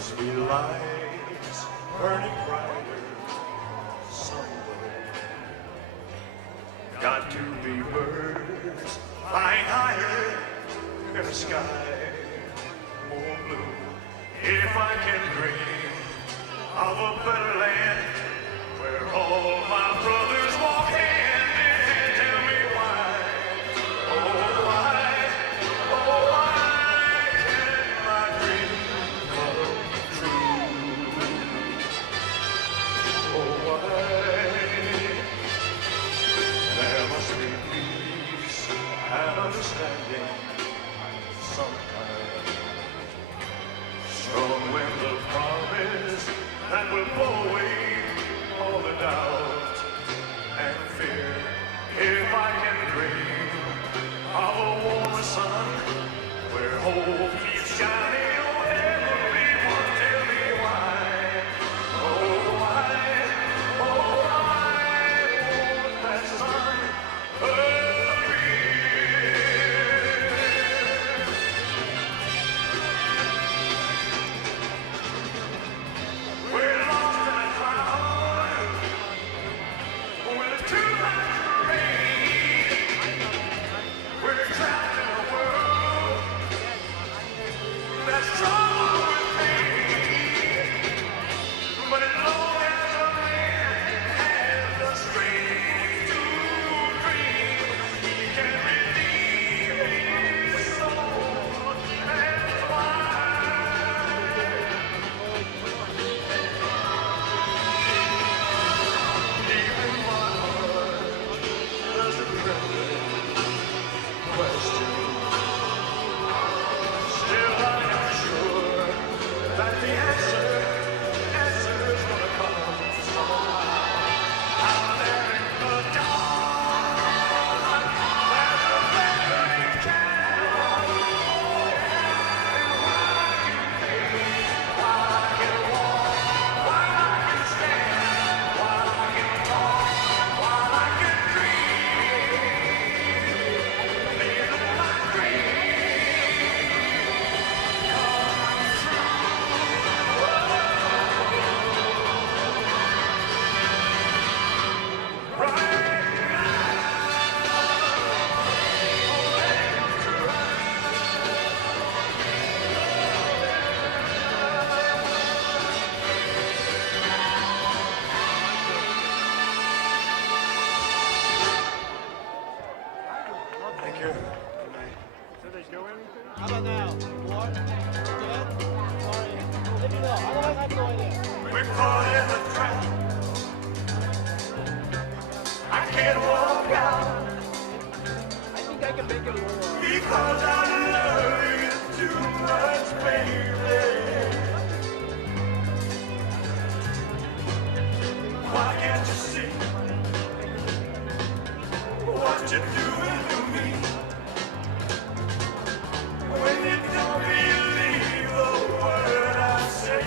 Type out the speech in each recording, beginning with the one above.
must be lights burning brighter somewhere. Got to be birds flying higher in the sky more blue. If I can dream of a better land where all my brothers walk hand in hand, tell me why, oh why, oh why can't my dream come true? Oh why? There must be peace and understanding sometime. Strong winds of promise that will blow away all the doubt and fear. If I can dream of a warmer sun where hope keeps shining, oh heavenly one, tell me why, oh why, oh why won't that sun appear? We're lost in a cloud with too much rain. We're trapped in a world that's troubled with pain. But as long as a man has the strength to dream, he can redeem his soul and fly. Even my heart doesn't tremble, question. Still I am sure that the answer's gonna come somehow. Out there in the dark, there's a beckoning candle. And while I can think, while I can walk, while I can stand, while I can talk, while I can dream, maybe my dream come true. Right Thank you. How about now? One, good, sorry. Let me know. Otherwise, I'm going in. We're caught in the trap. I can't walk out I think I can make it more. because I love you too much, baby. Why can't you see what you're doing to me? When you don't believe a word I say.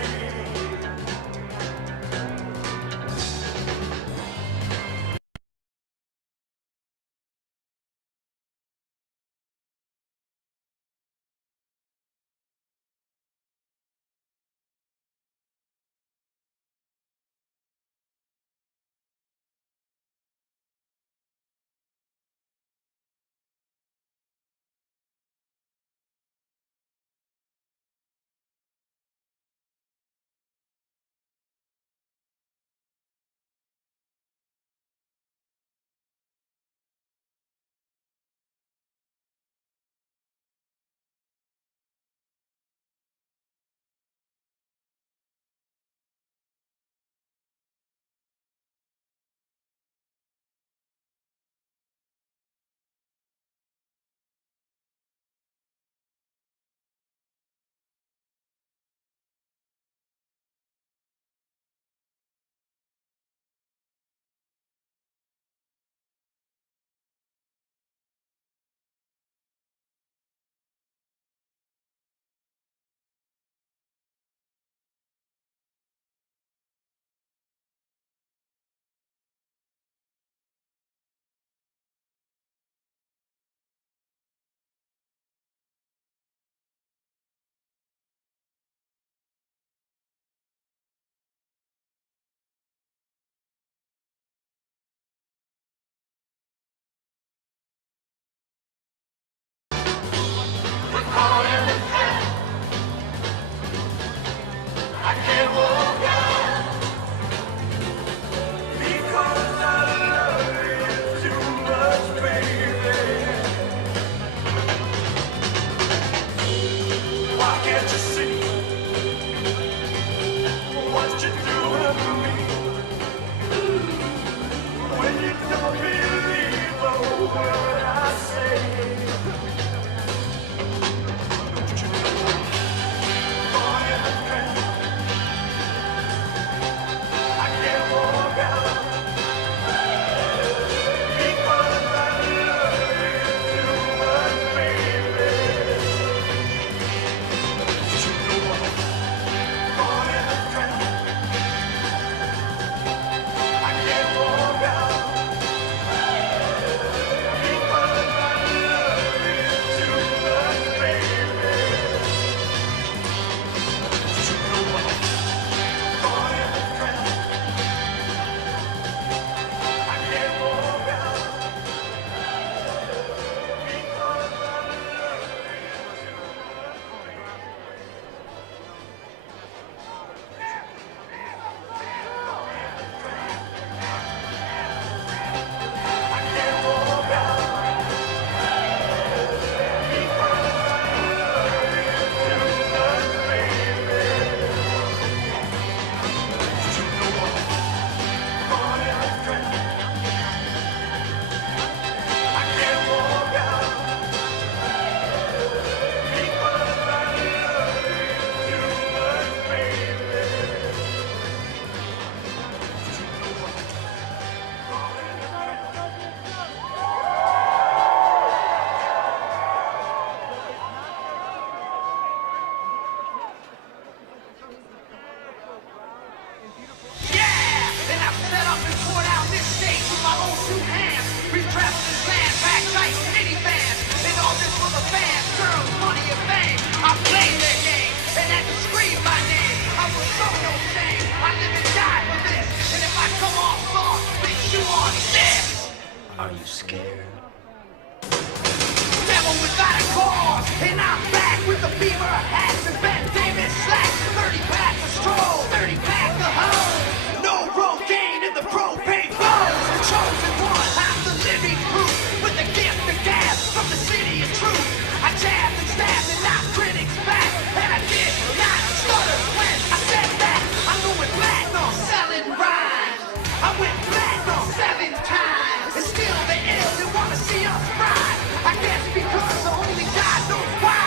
come on, song, bitch, you on this. Are you scared? Devil without a cause, and I'm back with the beaver hats and Ben Davis slacks. 30 packs of stroll, 30 pack of hoes. No Rogaine in the propane flows. The chosen one, I'm the living proof. With the gift of gas from the city of truth. I jabbed and stabbed and knocked critics back. And I did not stutter when I said that. I'm going platinum, selling rhymes. I went platinum 7 times. And still they ill, they wanna see us ride. I guess because only God knows why.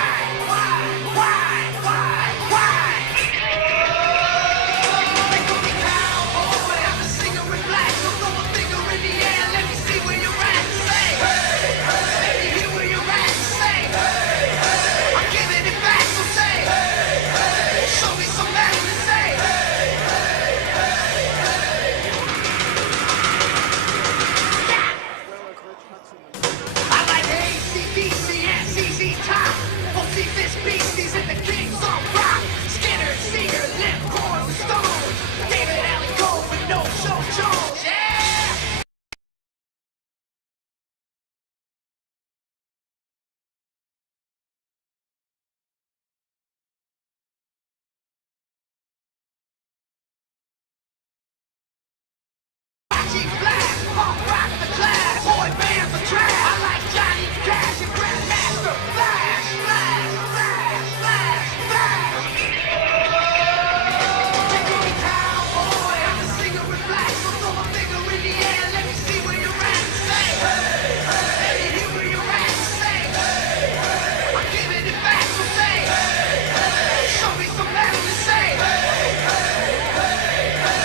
They call me cowboy, I'm a singer in black. So throw a finger in the air, let me see where you're at. Say, hey, hey. Let me hear where you're at. Say, hey, hey. I'm giving it back, so say, hey, hey. Show me some metal to say, hey, hey, hey, hey. I like AC/DC and ZZ Top. Oh, see this beast, he's in the King's on rock. Skinner, Seeger, Lip, Corn, Stone. David Allen Cole with no show Jones. Yeah! Flash, punk rock the class, boy band for trash. I like Johnny Cash and Grandmaster Flash, Flash, Flash, Flash, Flash. They call me cowboy, I'm a singer in black. So throw a finger in the air, let me see where you're at. Say, hey, hey. Let me hear where you're at. Say, hey, hey. I'm giving it back, so say, hey, hey. Show me some metal to say, hey, hey, hey, hey.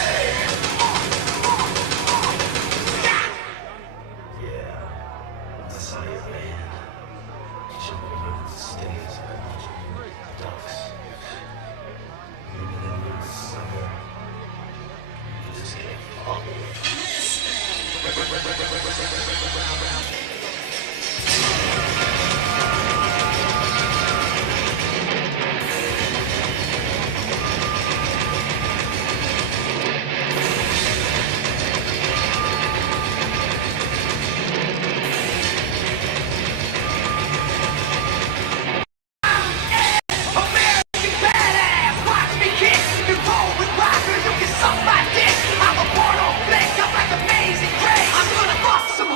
American badass, watch me kick. You roll with rockers, you can suck my dick. I'm a portal flick, I'm like Amazing Grace. I'm gonna bust some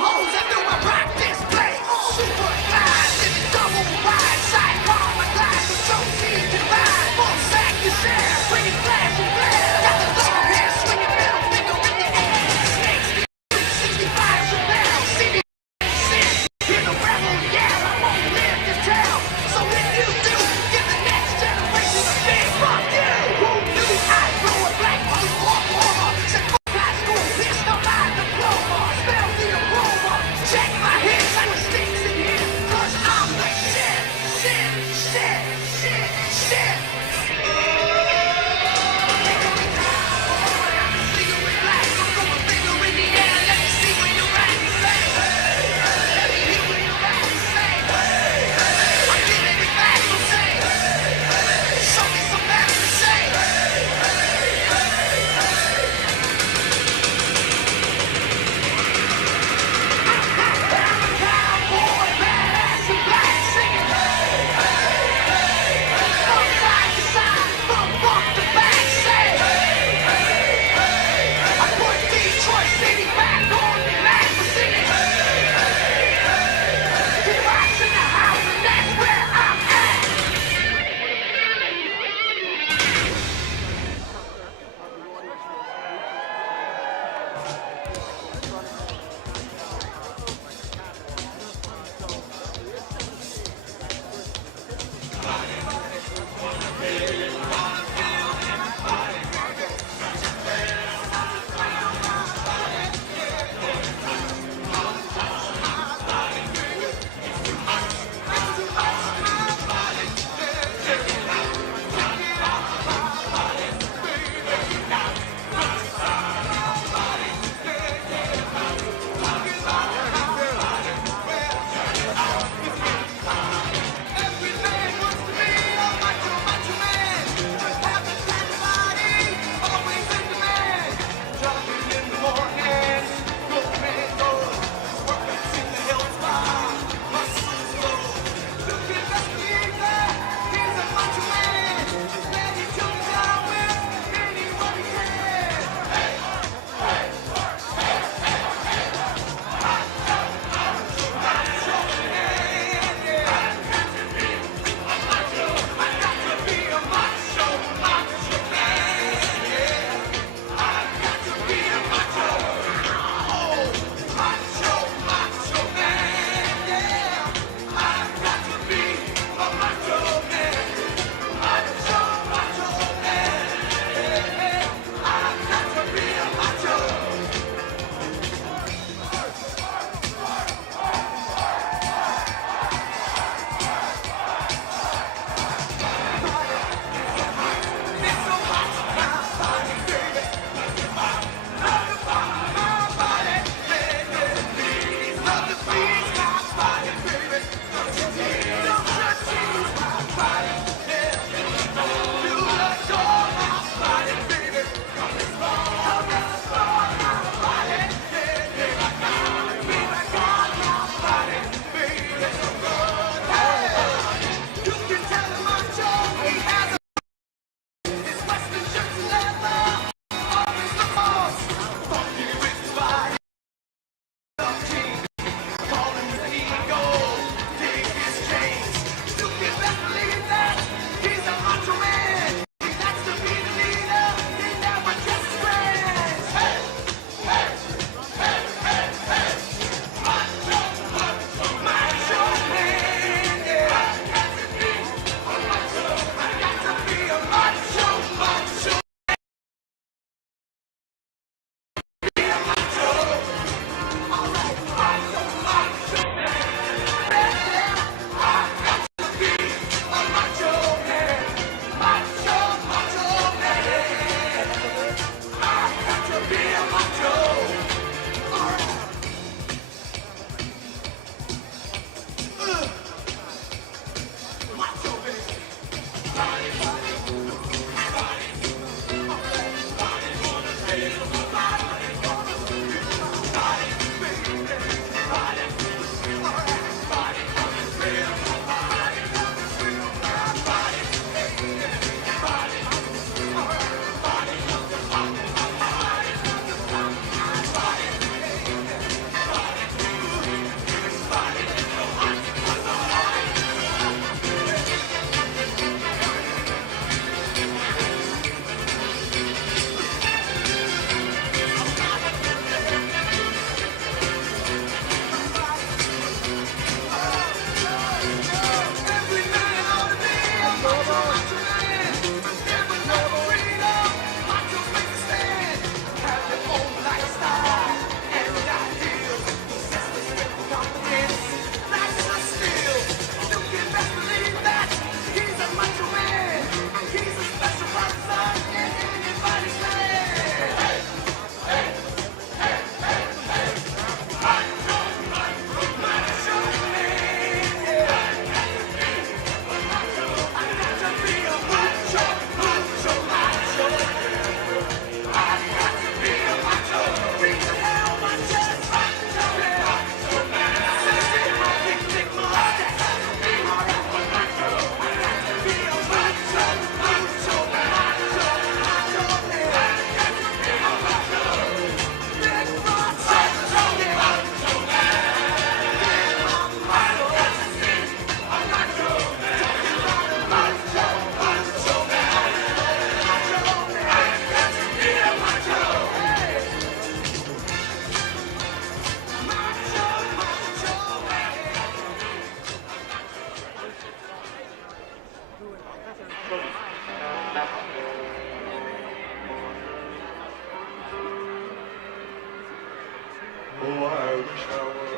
Oh, I wish I was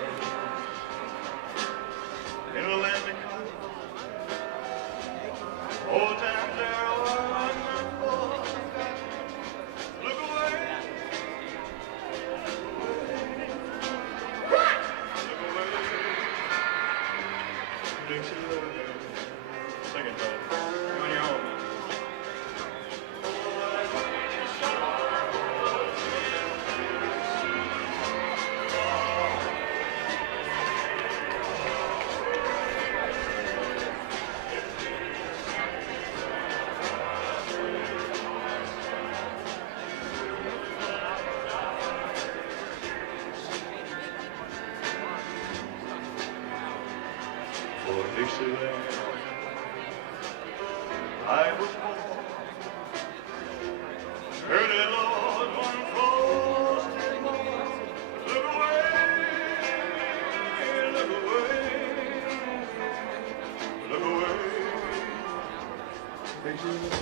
in a land of cotton. Oh, down there on my boy. Look away. Look away. Dixieland. Sing it, brother. You on your own. For Dixieland, I was born. Early Lord, one frosty morn. Look away, look away, look away. Dixieland.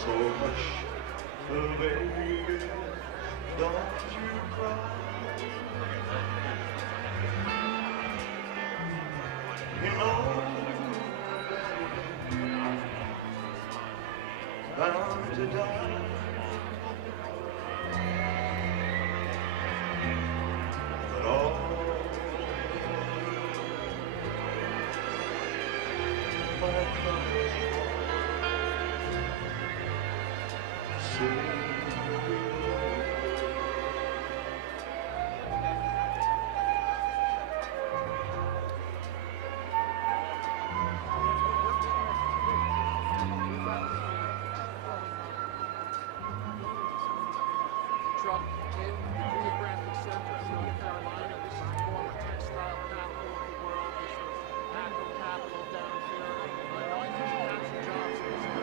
So hush, little baby, don't you cry. You know that I'm bound to die. But all my troubles Truck in the geographic center of North Carolina. This is the former textile capital of the world. This was agro capital down here. 19,000 jobs in this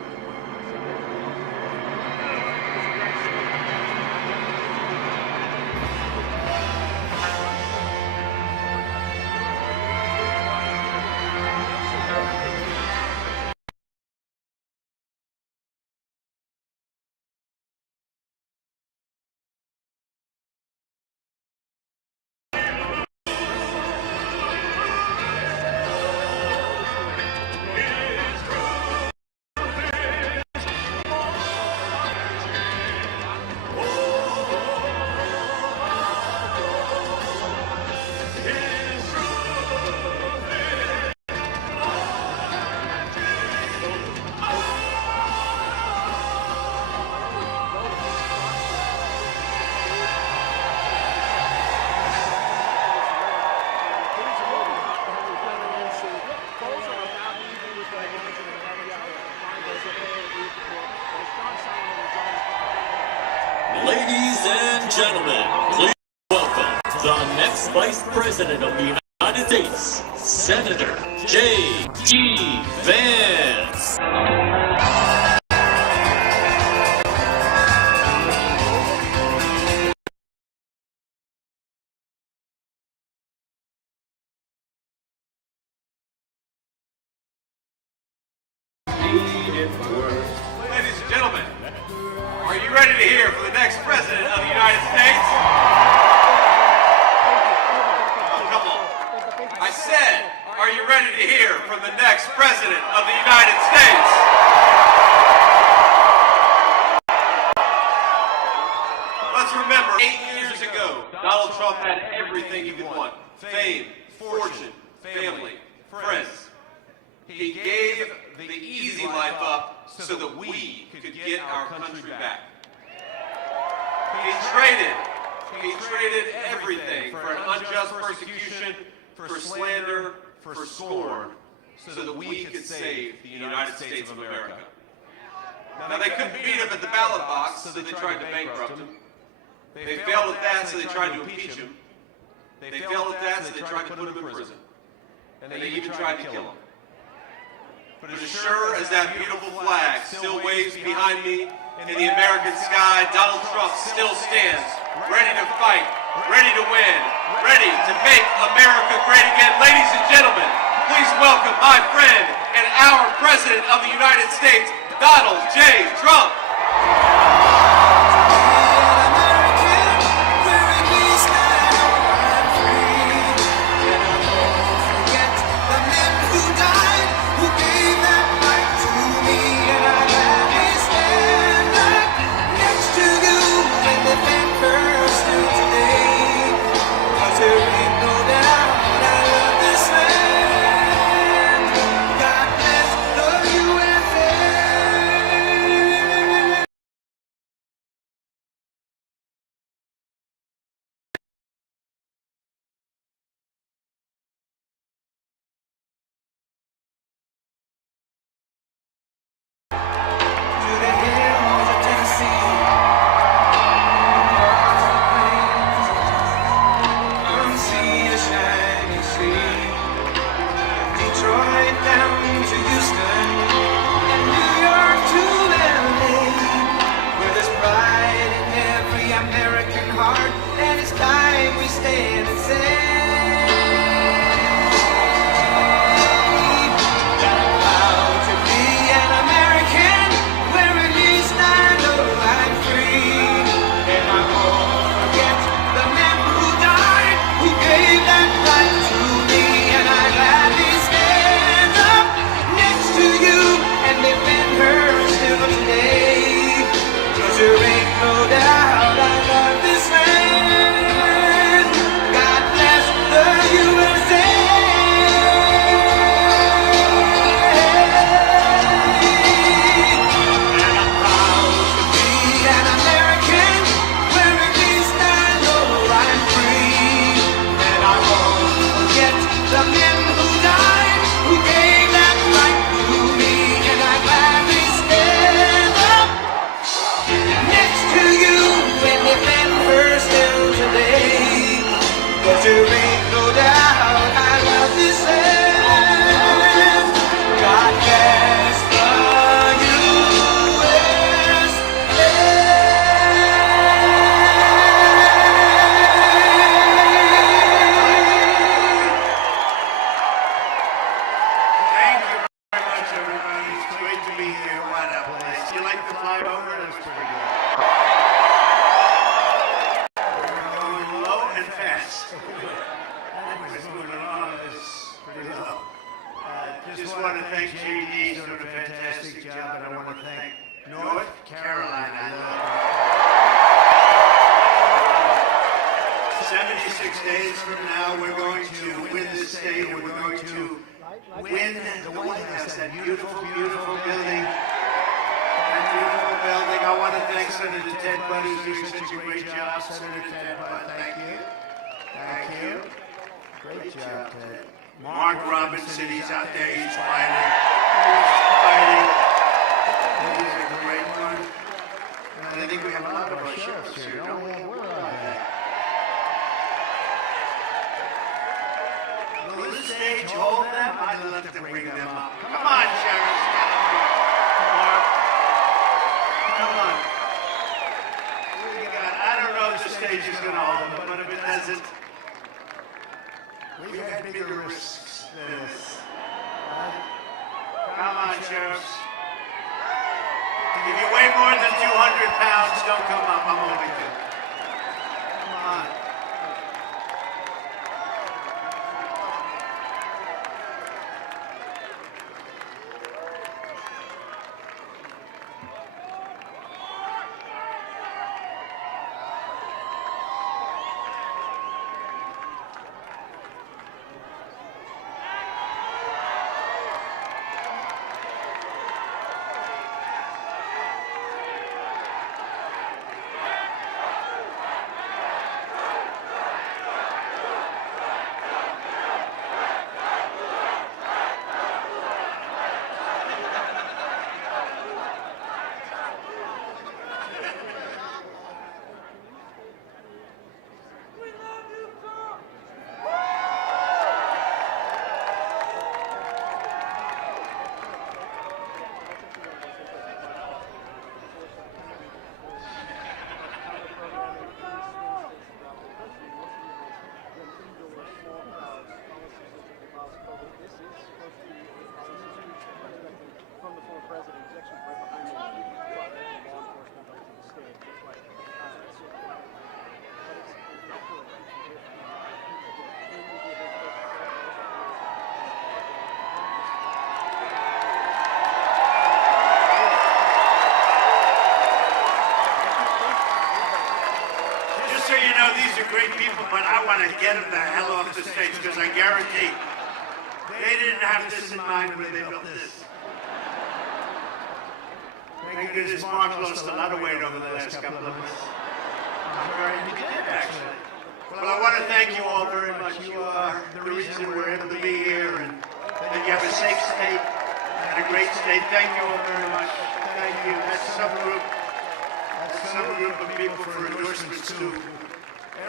Ladies and gentlemen, please welcome the next Vice President of the United States, Senator J.D. Vance. Ladies and gentlemen, are you ready to hear from the next President of the United States? Oh, come on. I said, are you ready to hear from the next President of the United States? Let's remember, 8 years ago, Donald Trump had everything he could want. Fame, fortune, family, friends. He gave the the easy life up so that we could get our country back. He traded everything for an unjust persecution, for slander, for scorn, so that we could save the United States of America. Now, they couldn't beat him at the ballot box, so they tried to bankrupt him. They failed at that, so they tried to impeach him. They failed at that, so they tried to put him in prison. And they even tried to kill him. But as sure as that beautiful flag still waves behind me in the American sky, Donald Trump still stands, ready to fight, ready to win, ready to make America great again. Ladies and gentlemen, please welcome my friend and our President of the United States, Donald J. Trump. but I want to get them the hell off the stage because I guarantee they didn't have this in mind when they built this. Thank goodness Mark lost a lot of weight over the last couple of months. He did, actually. Well, I want to thank you all very much. You are the reason we're able to be here and that you have a safe state and a great state. Thank you all very much. Thank you. That's some group of people for endorsements too.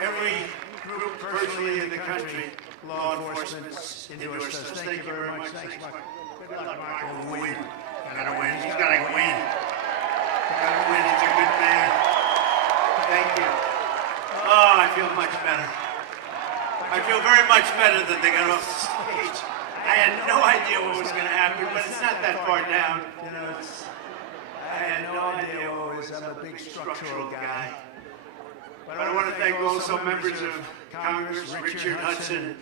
Every group virtually in the country, law enforcement endorsed us. Thank you very much. Thanks, Mark. Good luck, Mark. We'll win. Gotta win. He's gotta win. Gotta win. He's a good man. Thank you. Oh, I feel much better. I feel very much better that they got off the stage. I had no idea what was going to happen, but it's not that far down. You know, I had no idea what it was. I'm a big structural guy. But I want to thank also members of Congress, Richard Hudson,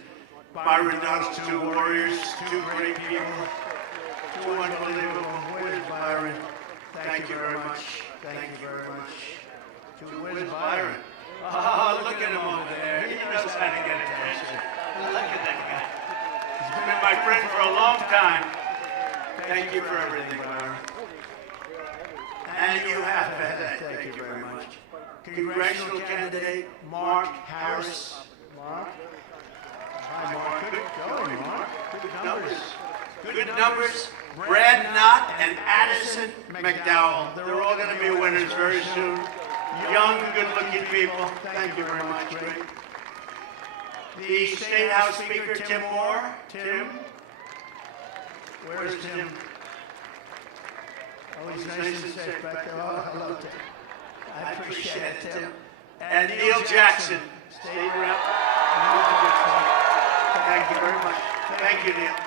Byron Donalds, two warriors, two great people, two unbelievable. Where's Byron? Thank you very much. Thank you very much. Where's Byron? Oh, look at him over there. He knows how to get attention. Look at that guy. He's been my friend for a long time. Thank you for everything, Byron. And you have that. Thank you very much. Congressional candidate Mark Harris. Mark? Hi, Mark. Good going, Mark. Good numbers. Good numbers. Brad Knott and Addison McDowell. They're all going to be winners very soon. Young, good-looking people. Thank you very much. Great. The State House Speaker, Tim Moore. Tim? Where's Tim? Oh, he's nice and safe back there. Oh, hello, Tim. I appreciate it, Tim. And Neil Jackson, State Rep. Thank you very much. Thank you, Neil.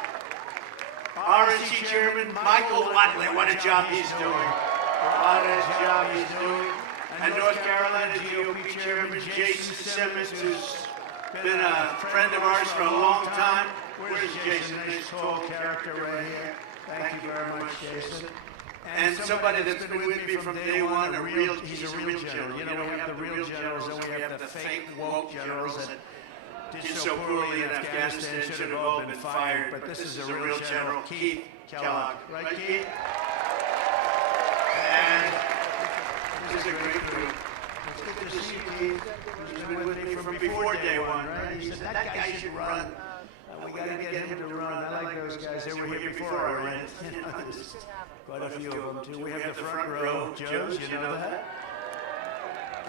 RNC Chairman Michael Watley. What a job he's doing. What a job he's doing. And North Carolina GOP Chairman Jason Simmons, who's been a friend of ours for a long time. Where's Jason? Nice tall character right here. Thank you very much, Jason. And somebody that's been with me from day one, he's a real general. You know, we have the real generals and we have the fake woke generals that did so poorly in Afghanistan, should have all been fired. But this is a real general, Keith Kellogg. Right, Keith? And this is a great group. It's good to see you, Keith. He's been with me from before day one, right? He said, that guy should run. We got to get him to run. I like those guys. They were here before I ran. There's quite a few of them, too. We have the front row, Joes, you know that?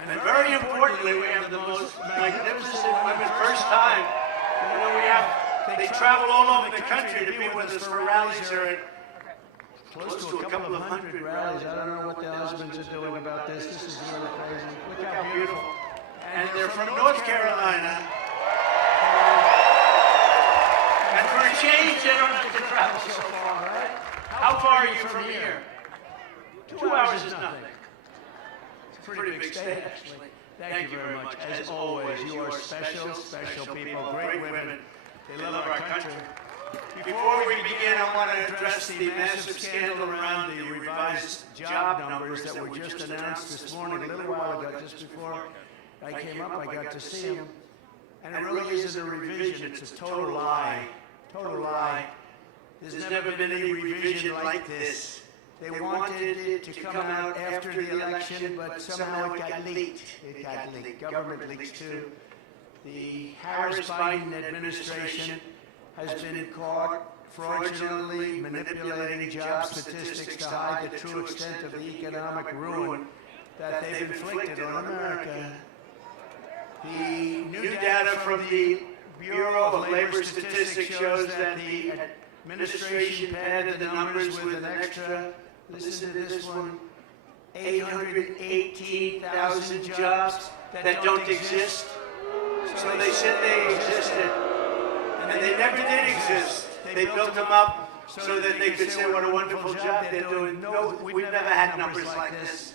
And very importantly, we have the most magnificent women. First time, you know, they travel all over the country to be with us for rallies. They're at close to a couple of hundred rallies. I don't know what the husbands are doing about this. This is really crazy. Look how beautiful. And they're from North Carolina. And for a change, they don't have to travel so far, right? How far are you from here? 2 hours is nothing. It's a pretty big state, actually. Thank you very much. As always, you are special, special people, great women. They love our country. Before we begin, I want to address the massive scandal around the revised job numbers that were just announced this morning, a little while ago, just before I came up. I got to see them. And it really isn't a revision. It's a total lie. Total lie. There's never been any revision like this. They wanted it to come out after the election, but somehow it got leaked. It got leaked. Government leaks too. The Harris-Biden administration has been caught fraudulently manipulating job statistics to hide the true extent of the economic ruin that they've inflicted on America. The new data from the Bureau of Labor Statistics shows that the administration padded the numbers with an extra, listen to this one, 818,000 jobs that don't exist. So they said they existed, and they never did exist. They built them up so that they could say what a wonderful job they're doing. No, we've never had numbers like this.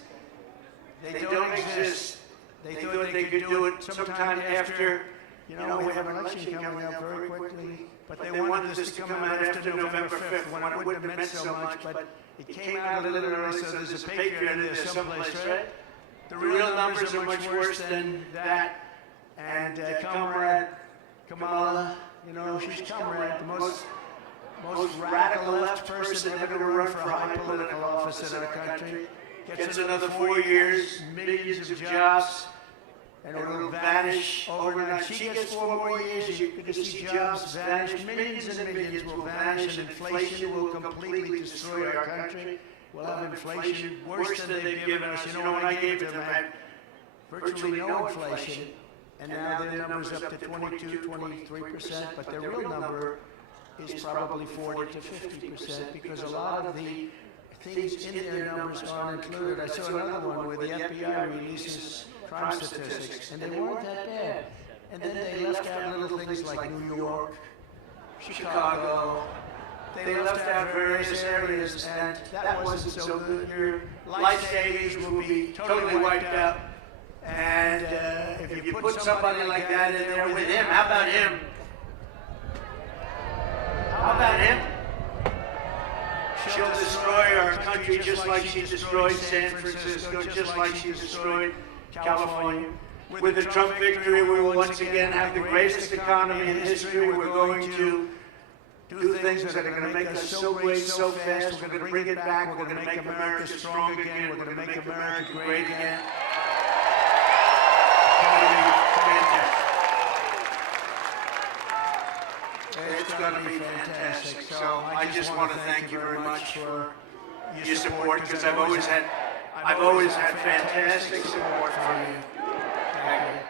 They don't exist. They thought they could do it sometime after, you know, we have an election coming up very quickly, but they wanted this to come out after November 5th, when it wouldn't have meant so much, but it came out a little early, so there's a pay period in there someplace, right? The real numbers are much worse than that, And Comrade Kamala, you know, she's Comrade, the most radical left person ever to run for a high political office in our country. Gets another 4 years, millions of jobs, and it'll vanish overnight. She gets 4 more years, you're going to see jobs vanish. Millions and millions will vanish, and inflation will completely destroy our country. We'll have inflation worse than they've given us. You know, when I gave it to them, I had virtually no inflation, and now their number's up to 22, 23%, but their real number is probably 40 to 50%, because a lot of the things in their numbers aren't included. I saw another one where the FBI releases crime statistics, and they weren't that bad. And then they left out little things like New York, Chicago. They left out various areas, and that wasn't so good. Your life savings will be totally wiped out. And if you put somebody like that in there with him, how about him? How about him? She'll destroy our country just like she destroyed San Francisco, just like she destroyed California. With the Trump victory, we will once again have the greatest economy in history. We're going to do things that are going to make us so great, so fast. We're going to bring it back. We're going to make America strong again. We're going to make America great again. It's going to be fantastic. So I just want to thank you very much for your support, because I've always had fantastic support from you. Thank you.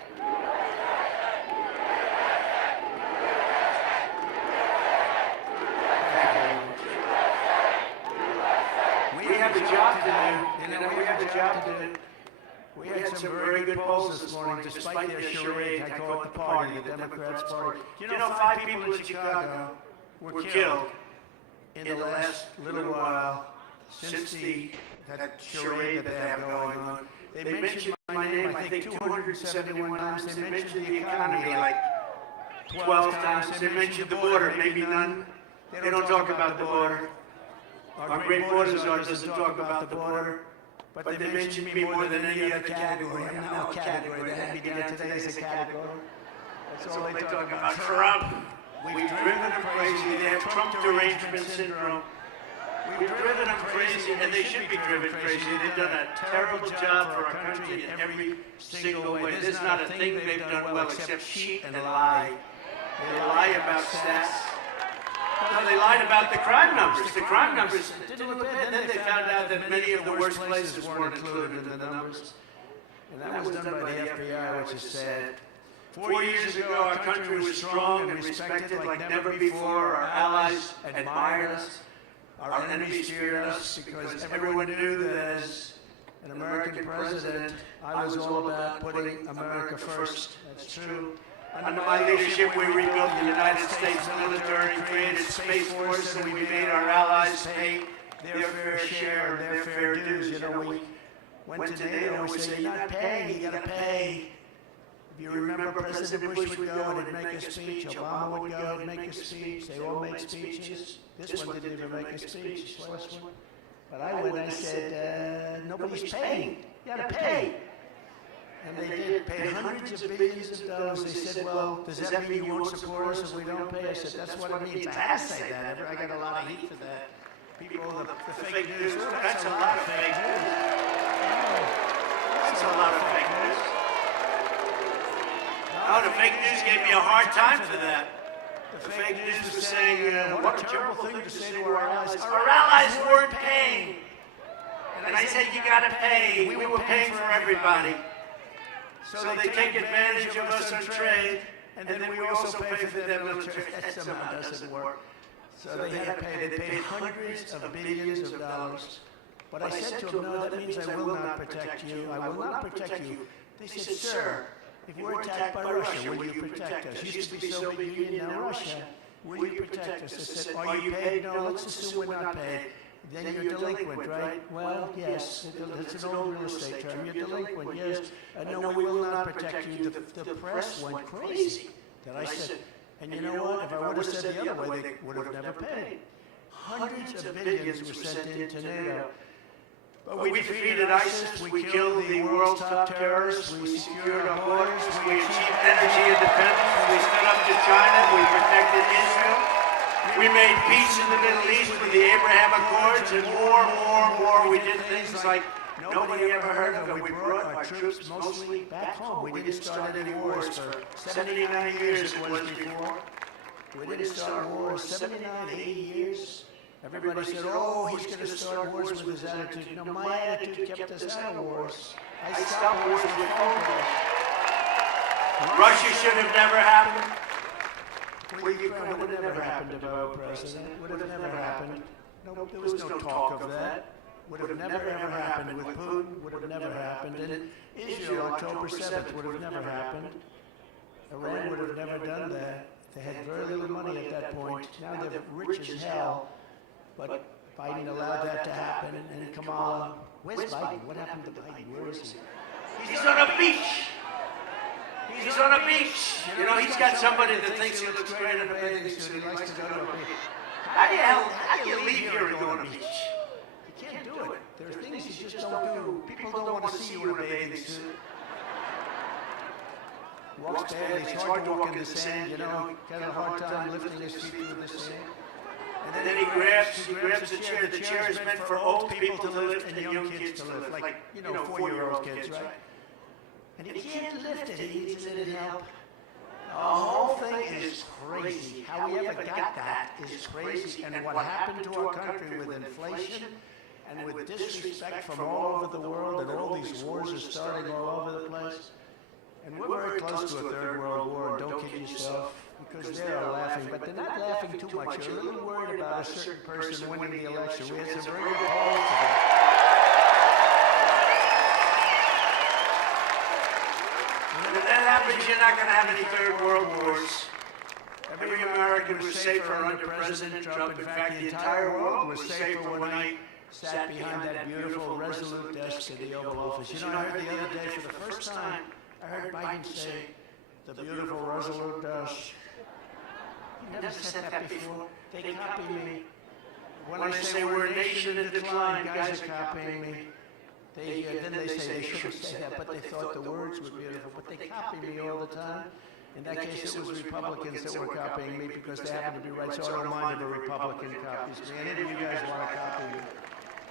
We have a job to do. You know, we have a job to do. We had some very good polls this morning, despite their charade. I call it the party, the Democrats' party. You know, 5 people in Chicago were killed in the last little while since that charade that they have going on. They mentioned my name, I think, 271 times. They mentioned the economy like 12 times. They mentioned the border, maybe none. They don't talk about the border. Our great border czar doesn't talk about the border. But they mentioned me more than any other category. I'm now a category. They had me down today as a category. That's all they talk about. Trump. We've driven them crazy. They have Trump derangement syndrome. We've driven them crazy, and they should be driven crazy. They've done a terrible job for our country in every single way. There's not a thing they've done well except cheat and lie. They lie about stats. No, they lied about the crime numbers. The crime numbers didn't look bad. Then they found out that many of the worst places weren't included in the numbers. And that was done by the FBI, which is sad. 4 years ago, our country was strong and respected like never before. Our allies admired us. Our enemies feared us, because everyone knew that as an American president, I was all about putting America first. That's true. Under my leadership, we rebuilt the United States military, created Space Force, and we made our allies pay their fair share, their fair dues. You know, we went to NATO and we said, you're not paying, you got to pay. If you remember, President Bush would go and he'd make a speech, Obama would go and make a speech, they all made speeches. This one didn't even make a speech, this last one. But I went and I said, nobody's paying, you got to pay. And they did pay hundreds of billions of dollars. They said, well, does that mean you won't support us if we don't pay? I said, that's what it means. I had to say that. I got a lot of heat for that. People, the fake news, that's a lot of fake news. That's a lot of fake news. Oh, the fake news gave me a hard time for that. The fake news was saying, what a terrible thing to say to our allies. Our allies weren't paying. And I said, you got to pay. We were paying for everybody. So they take advantage of us on trade, and then we also pay for their military. That somehow doesn't work. So they had to pay. They paid hundreds of billions of dollars. But I said to them, no, that means I will not protect you. I will not protect you. They said, sir, if we're attacked by Russia, will you protect us? Used to be Soviet Union, now Russia. Will you protect us? I said, are you paid? No, let's assume we're not paid. Then you're delinquent, right? Well, yes, it's an old real estate term. You're delinquent, yes. No, we will not protect you. The press went crazy that I said. And you know what? If I would have said the other way, they would have never paid. Hundreds of billions were sent into NATO. But we defeated ISIS, we killed the world's top terrorists, we secured our borders, we achieved energy independence, we stood up to China, we protected Israel, we made peace in the Middle East with the Abraham Accords, and more. We did things like nobody ever heard of, and we brought our troops mostly back home. We didn't start any wars for 79 years it was before. We didn't start wars 79, 80 years. Everybody said, oh, he's going to start wars with his attitude. No, my attitude kept us out of wars. I stopped wars with phone calls. Russia should have never happened. Ukraine would have never happened to our president. Would have never happened. No, there was no talk of that. Would have never ever happened with Putin. Would have never happened. And Israel, October 7th, would have never happened. Iran would have never done that. They had very little money at that point. Now they're rich as hell. But Biden allowed that to happen. And Kamala, where's Biden? What happened to Biden? Where is he? He's on a beach. He's on a beach. You know, he's got somebody that thinks he looks great in a bathing suit. He likes to go to a beach. How do you leave here and go on a beach? You can't do it. There are things you just don't do. People don't want to see you in a bathing suit. Walks badly. It's hard to walk in the sand. You know, got a hard time lifting his feet through the sand. And then he grabs the chair. The chair is meant for old people to lift and young kids to lift, like, you know, 4-year-old kids, right? And he can't lift it. He needs a little help. The whole thing is crazy. How we ever got that is crazy. And what happened to our country with inflation and with disrespect from all over the world, and all these wars are starting all over the place. And we're very close to a third world war, and don't kid yourself, because they are laughing, but they're not laughing too much. They're a little worried about a certain person winning the election. We had some very good polls today. And if that happens, you're not going to have any third world wars. Every American was safer under President Trump. In fact, the entire world was safer when I sat behind that beautiful Resolute desk in the Oval Office. You know, I heard the other day, for the first time, I heard Biden say, the beautiful Resolute desk. He never said that before. They copy me. When I say we're a nation in decline, guys are copying me. Then they say they shouldn't say that, but they thought the words were beautiful. But they copy me all the time. In that case, it was Republicans that were copying me because they happen to be right, so I don't mind if a Republican copies me. Any of you guys want to copy me.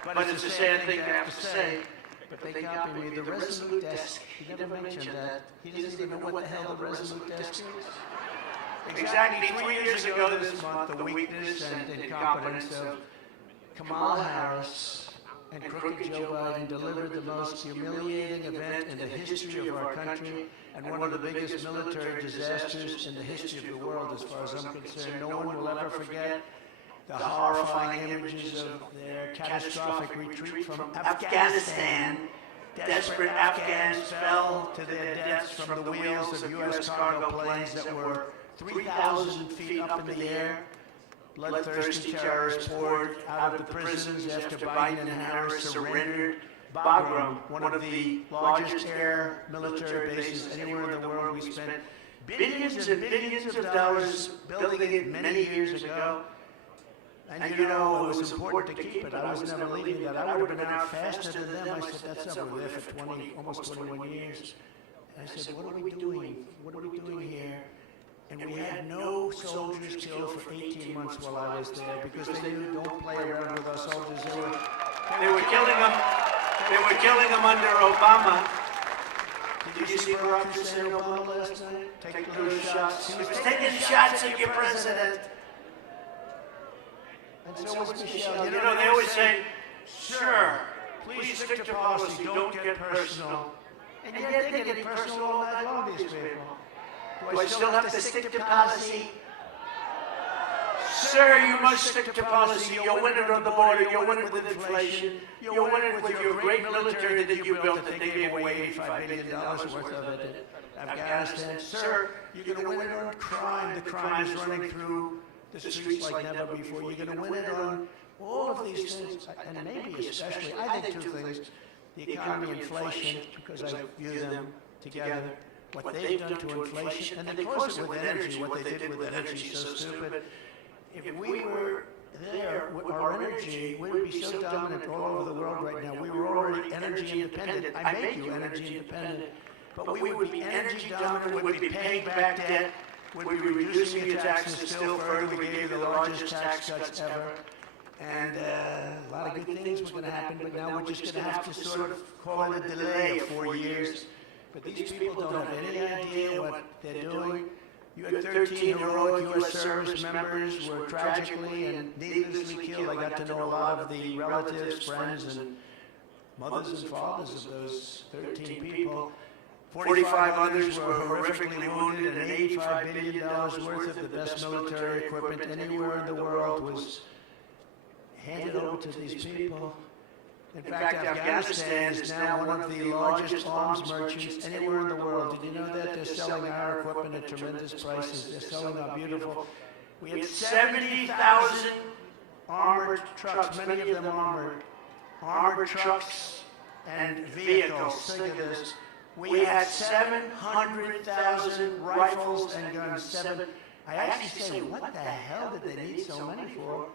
But it's a sad thing to have to say. But they copy me. The Resolute desk, he never mentioned that. He doesn't even know what the hell the Resolute desk is. Exactly 3 years ago this month, the weakness and incompetence of Kamala Harris and crooked Joe Biden delivered the most humiliating event in the history of our country and one of the biggest military disasters in the history of the world, as far as I'm concerned. No one will ever forget the horrifying images of their catastrophic retreat from Afghanistan. Desperate Afghans fell to their deaths from the wheels of U.S. cargo planes that were 3,000 feet up in the air. Bloodthirsty terrorists poured out of the prisons after Biden and Harris surrendered Bagram, one of the largest air military bases anywhere in the world. We spent billions and billions of dollars building it many years ago. And you know, it was important to keep it. I was never leaving that. I would have been out faster than them. I said, that's over there for almost 21 years. And I said, what are we doing? What are we doing here? And we had no soldiers killed for 18 months while I was there because they knew, don't play around with our soldiers. They were killing them. They were killing them under Obama. Did you see Barack Hussein Obama last night? Take little shots. He was taking shots at your president. And so was Michelle. You know, they always say, sure, please stick to policy, don't get personal. And yet they're getting personal all night long, these people. Do I still have to stick to policy? Sir, you must stick to policy. You'll win it on the border. You'll win it with inflation. You'll win it with your great military that you built that they gave away $85 billion worth of it in Afghanistan. Sir, you're going to win it on crime. The crime is running through the streets like never before. You're going to win it on all of these things, and maybe especially, I think two things, the economy, inflation, because I view them together. What they've done to inflation, and they close it with energy, what they did with energy is so stupid. If we were there, our energy would be so dominant all over the world right now. We were already energy independent. I make you energy independent. But we would be energy dominant, would be paying back debt, would be reducing your taxes still further. We gave the largest tax cuts ever. And a lot of good things were going to happen, but now we're just going to have to sort of call it a delay of 4 years. But these people don't have any idea what they're doing. You had 13 heroic U.S. service members who were tragically and needlessly killed. I got to know a lot of the relatives, friends, and mothers and fathers of those 13 people. 45 others were horrifically wounded, and $85 billion worth of the best military equipment anywhere in the world was handed over to these people. In fact, Afghanistan is now one of the largest arms merchants anywhere in the world. Did you know that? They're selling our equipment at tremendous prices. They're selling our beautiful. We had 70,000 armored trucks, many of them armored trucks and vehicles. Think of this. We had 700,000 rifles and guns. I actually say, what the hell did they need so many for?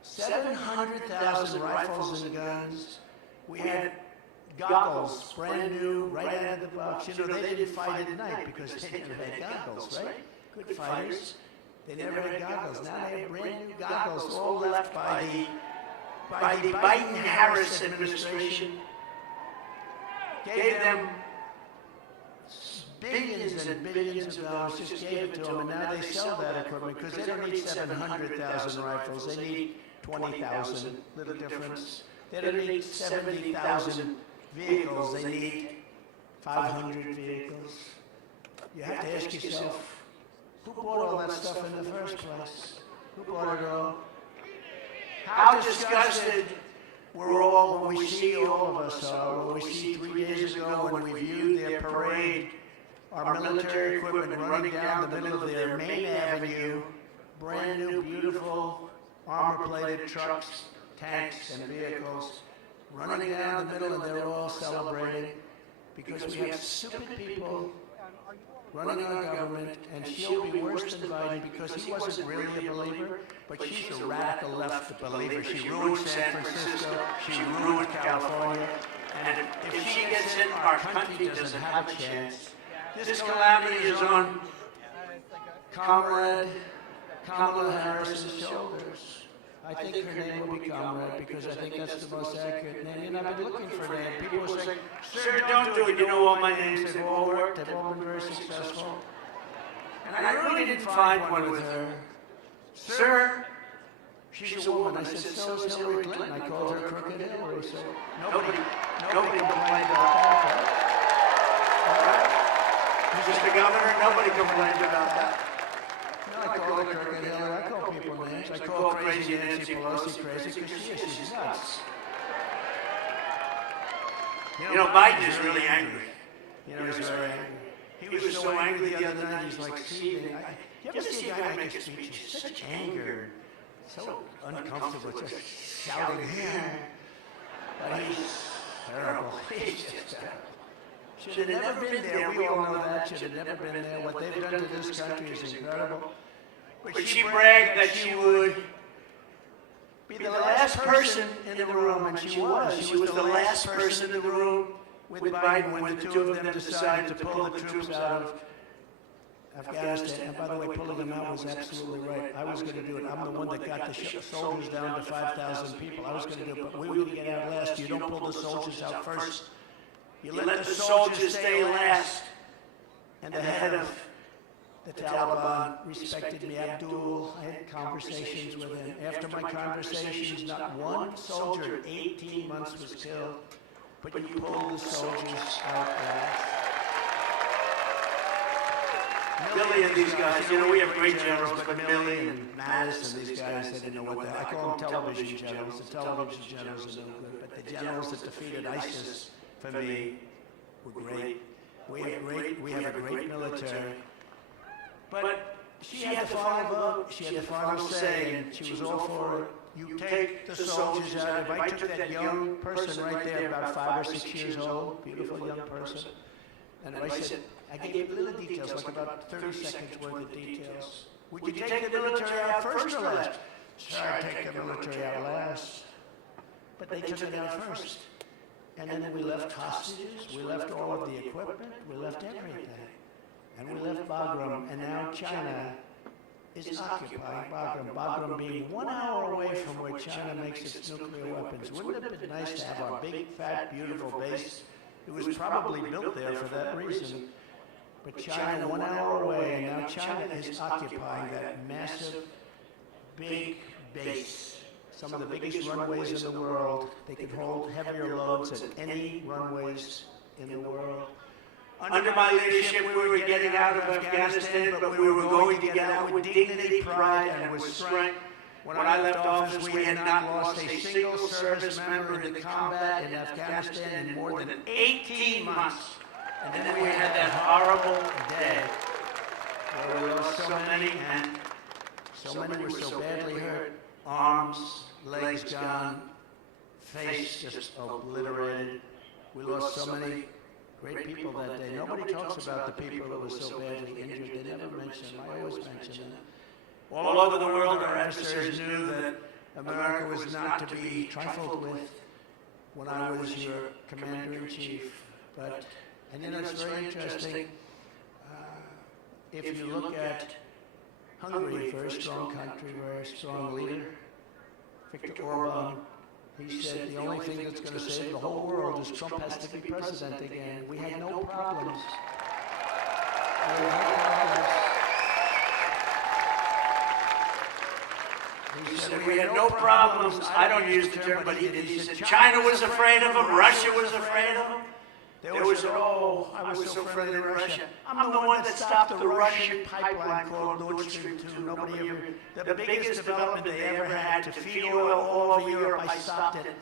700,000 rifles and guns. We had goggles, brand new, right out of the box. You know, they didn't fight at night because they never had goggles, right? Good fighters. They never had goggles. Now they have brand new goggles, all left by the Biden-Harris administration. Gave them billions and billions of dollars, just gave it to them, and now they sell that equipment because they don't need 700,000 rifles. They need 20,000, little difference. They don't need 70,000 vehicles. They need 500 vehicles. You have to ask yourself, who bought all that stuff in the first place? Who bought it all? How disgusted we're all when we see, all of us are, when we see 3 days ago when we viewed their parade, our military equipment running down the middle of their main avenue, brand new, beautiful, armor-plated trucks, tanks, and vehicles, running down the middle, and they're all celebrating because we have stupid people running our government, and she'll be worse than Biden because he wasn't really a believer, but she's a radical left believer. She ruined San Francisco, she ruined California, and if she gets in, our country doesn't have a chance. This calamity is on Comrade Kamala Harris's shoulders. I think her name will be Comrade because I think that's the most accurate name. And I've been looking for a name. People will say, sir, don't do it. You know all my names. They've all worked. They've all been very successful. And I really didn't find one with her. Sir, she's a woman. I said, so is Hillary Clinton. I called her Crooked Hillary. So nobody complained about that. Mr. Governor, nobody complained about that. No, I call her Crooked Hillary. I call people names. I call crazy Nancy Pelosi crazy because she's nuts. You know, Biden is really angry. You know, he's very angry. He was so angry the other night, he's like seething. You ever see a guy make a speech? He's such anger, so uncomfortable, just shouting here. But he's terrible. He's just terrible. Should have never been there. We all know that. Should have never been there. What they've done to this country is incredible. But she bragged that she would be the last person in the room, and she was. She was the last person in the room with Biden when the two of them decided to pull the troops out of Afghanistan. And by the way, pulling them out was absolutely right. I was going to do it. I'm the one that got the soldiers down to 5,000 people. I was going to do it, but we were going to get out last. You don't pull the soldiers out first. You let the soldiers stay last. And the head of the Taliban respected me, Abdul. I had conversations with him. After my conversations, not one soldier, 18 months was killed. But you pulled the soldiers out last. Milley and these guys, you know, we have great generals, but Milley and Mattis and these guys, they didn't know what I call them television generals. The television generals are no good, but the generals that defeated ISIS, for me, were great. We have a great military. But she had the final vote. She had the final say, and she was all for it. You take the soldiers out. If I took that young person right there, about 5 or 6 years old, beautiful young person, and I said, I gave little details, like about 30 seconds worth of details. Would you take the military out first or last? Sure, I'd take the military out last. But they took it out first. And then we left hostages, we left all of the equipment, we left everything. And we left Bagram, and now China is occupying Bagram. Bagram being 1 hour away from where China makes its nuclear weapons. Wouldn't it have been nice to have our big, fat, beautiful base? It was probably built there for that reason. But China 1 hour away, and now China is occupying that massive, big base. Some of the biggest runways in the world. They could hold heavier loads than any runways in the world. Under my leadership, we were getting out of Afghanistan, but we were going to get out with dignity, pride, and with strength. When I left office, we had not lost a single service member in the combat in Afghanistan in more than 18 months. And then we had that horrible day where we lost so many, and so many were so badly hurt. Arms, legs gone, face just obliterated. We lost so many great people that day. Nobody talks about the people that were so badly injured. They never mention them. I always mention them. All over the world, our adversaries knew that America was not to be trifled with when I was your commander-in-chief. But, and you know, it's very interesting. If you look at Hungary, a very strong country, very strong leader, Viktor Orban, he said the only thing that's going to save the whole world is Trump has to be president again. We had no problems. We had no problems. He said we had no problems. I don't use the term, but he said China was afraid of him, Russia was afraid of him. There was, oh, I was so friendly to Russia. I'm the one that stopped the Russian pipeline called Nord Stream 2. Nobody ever, the biggest development they ever had to feed oil all over Europe, I stopped it.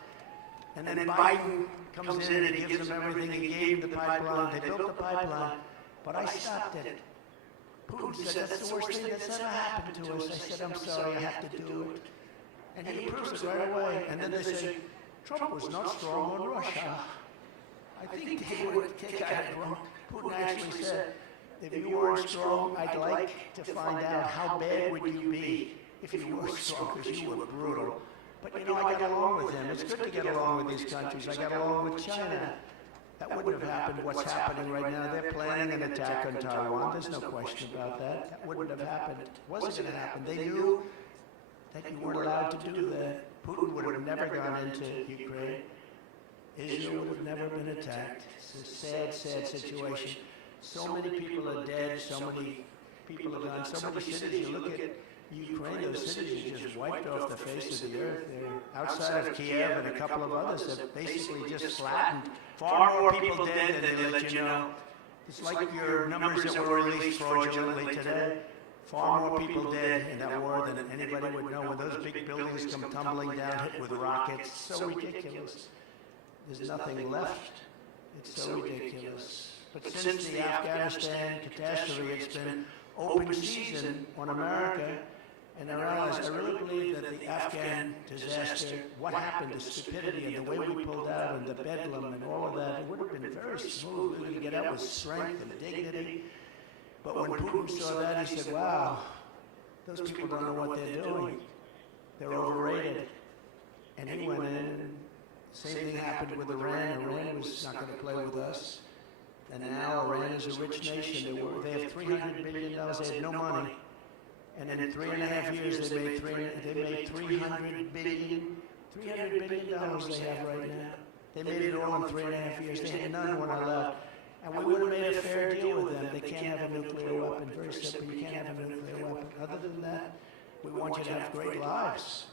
And then Biden comes in and he gives them everything. He gave the pipeline, they built the pipeline, but I stopped it. Putin said, that's the worst thing that's ever happened to us. I said, I'm sorry, I have to do it. And he approves it right away. And then they say, Trump was not strong on Russia. I think they would kick at it wrong. Putin actually said, if you weren't strong, I'd like to find out how bad would you be if you were strong, because you were brutal. But you know, I got along with him. It's good to get along with these countries. I got along with China. That wouldn't have happened. What's happening right now, they're planning an attack on Taiwan. There's no question about that. That wouldn't have happened. It wasn't going to happen. They knew that you weren't allowed to do that. Putin would have never gone into Ukraine. Israel would have never been attacked. It's a sad, sad situation. So many people are dead. So many people have gone. So many cities. You look at Ukraine, those cities are just wiped off the face of the earth. They're outside of Kiev and a couple of others that basically just flattened. Far more people dead than they let you know. It's like your numbers that were released fraudulently today. Far more people dead in that war than anybody would know. When those big buildings come tumbling down, hit with rockets, so ridiculous. There's nothing left. It's so ridiculous. But since the Afghanistan catastrophe, it's been open season on America. And I realize, I really believe that the Afghan disaster, what happened, the stupidity and the way we pulled out and the bedlam and all of that, it would have been very smooth. We could get out with strength and dignity. But when Putin saw that, he said, wow, those people don't know what they're doing. They're overrated. And he went in. Same thing happened with Iran. Iran was not going to play with us. And now Iran is a rich nation. They have $300 billion. They had no money. And in 3.5 years, they made $300 billion. $300 billion they have right now. They made it all in 3.5 years. They had none when I left. And we would have made a fair deal with them. They can't have a nuclear weapon. Very simple. You can't have a nuclear weapon. Other than that, we want you to have great lives.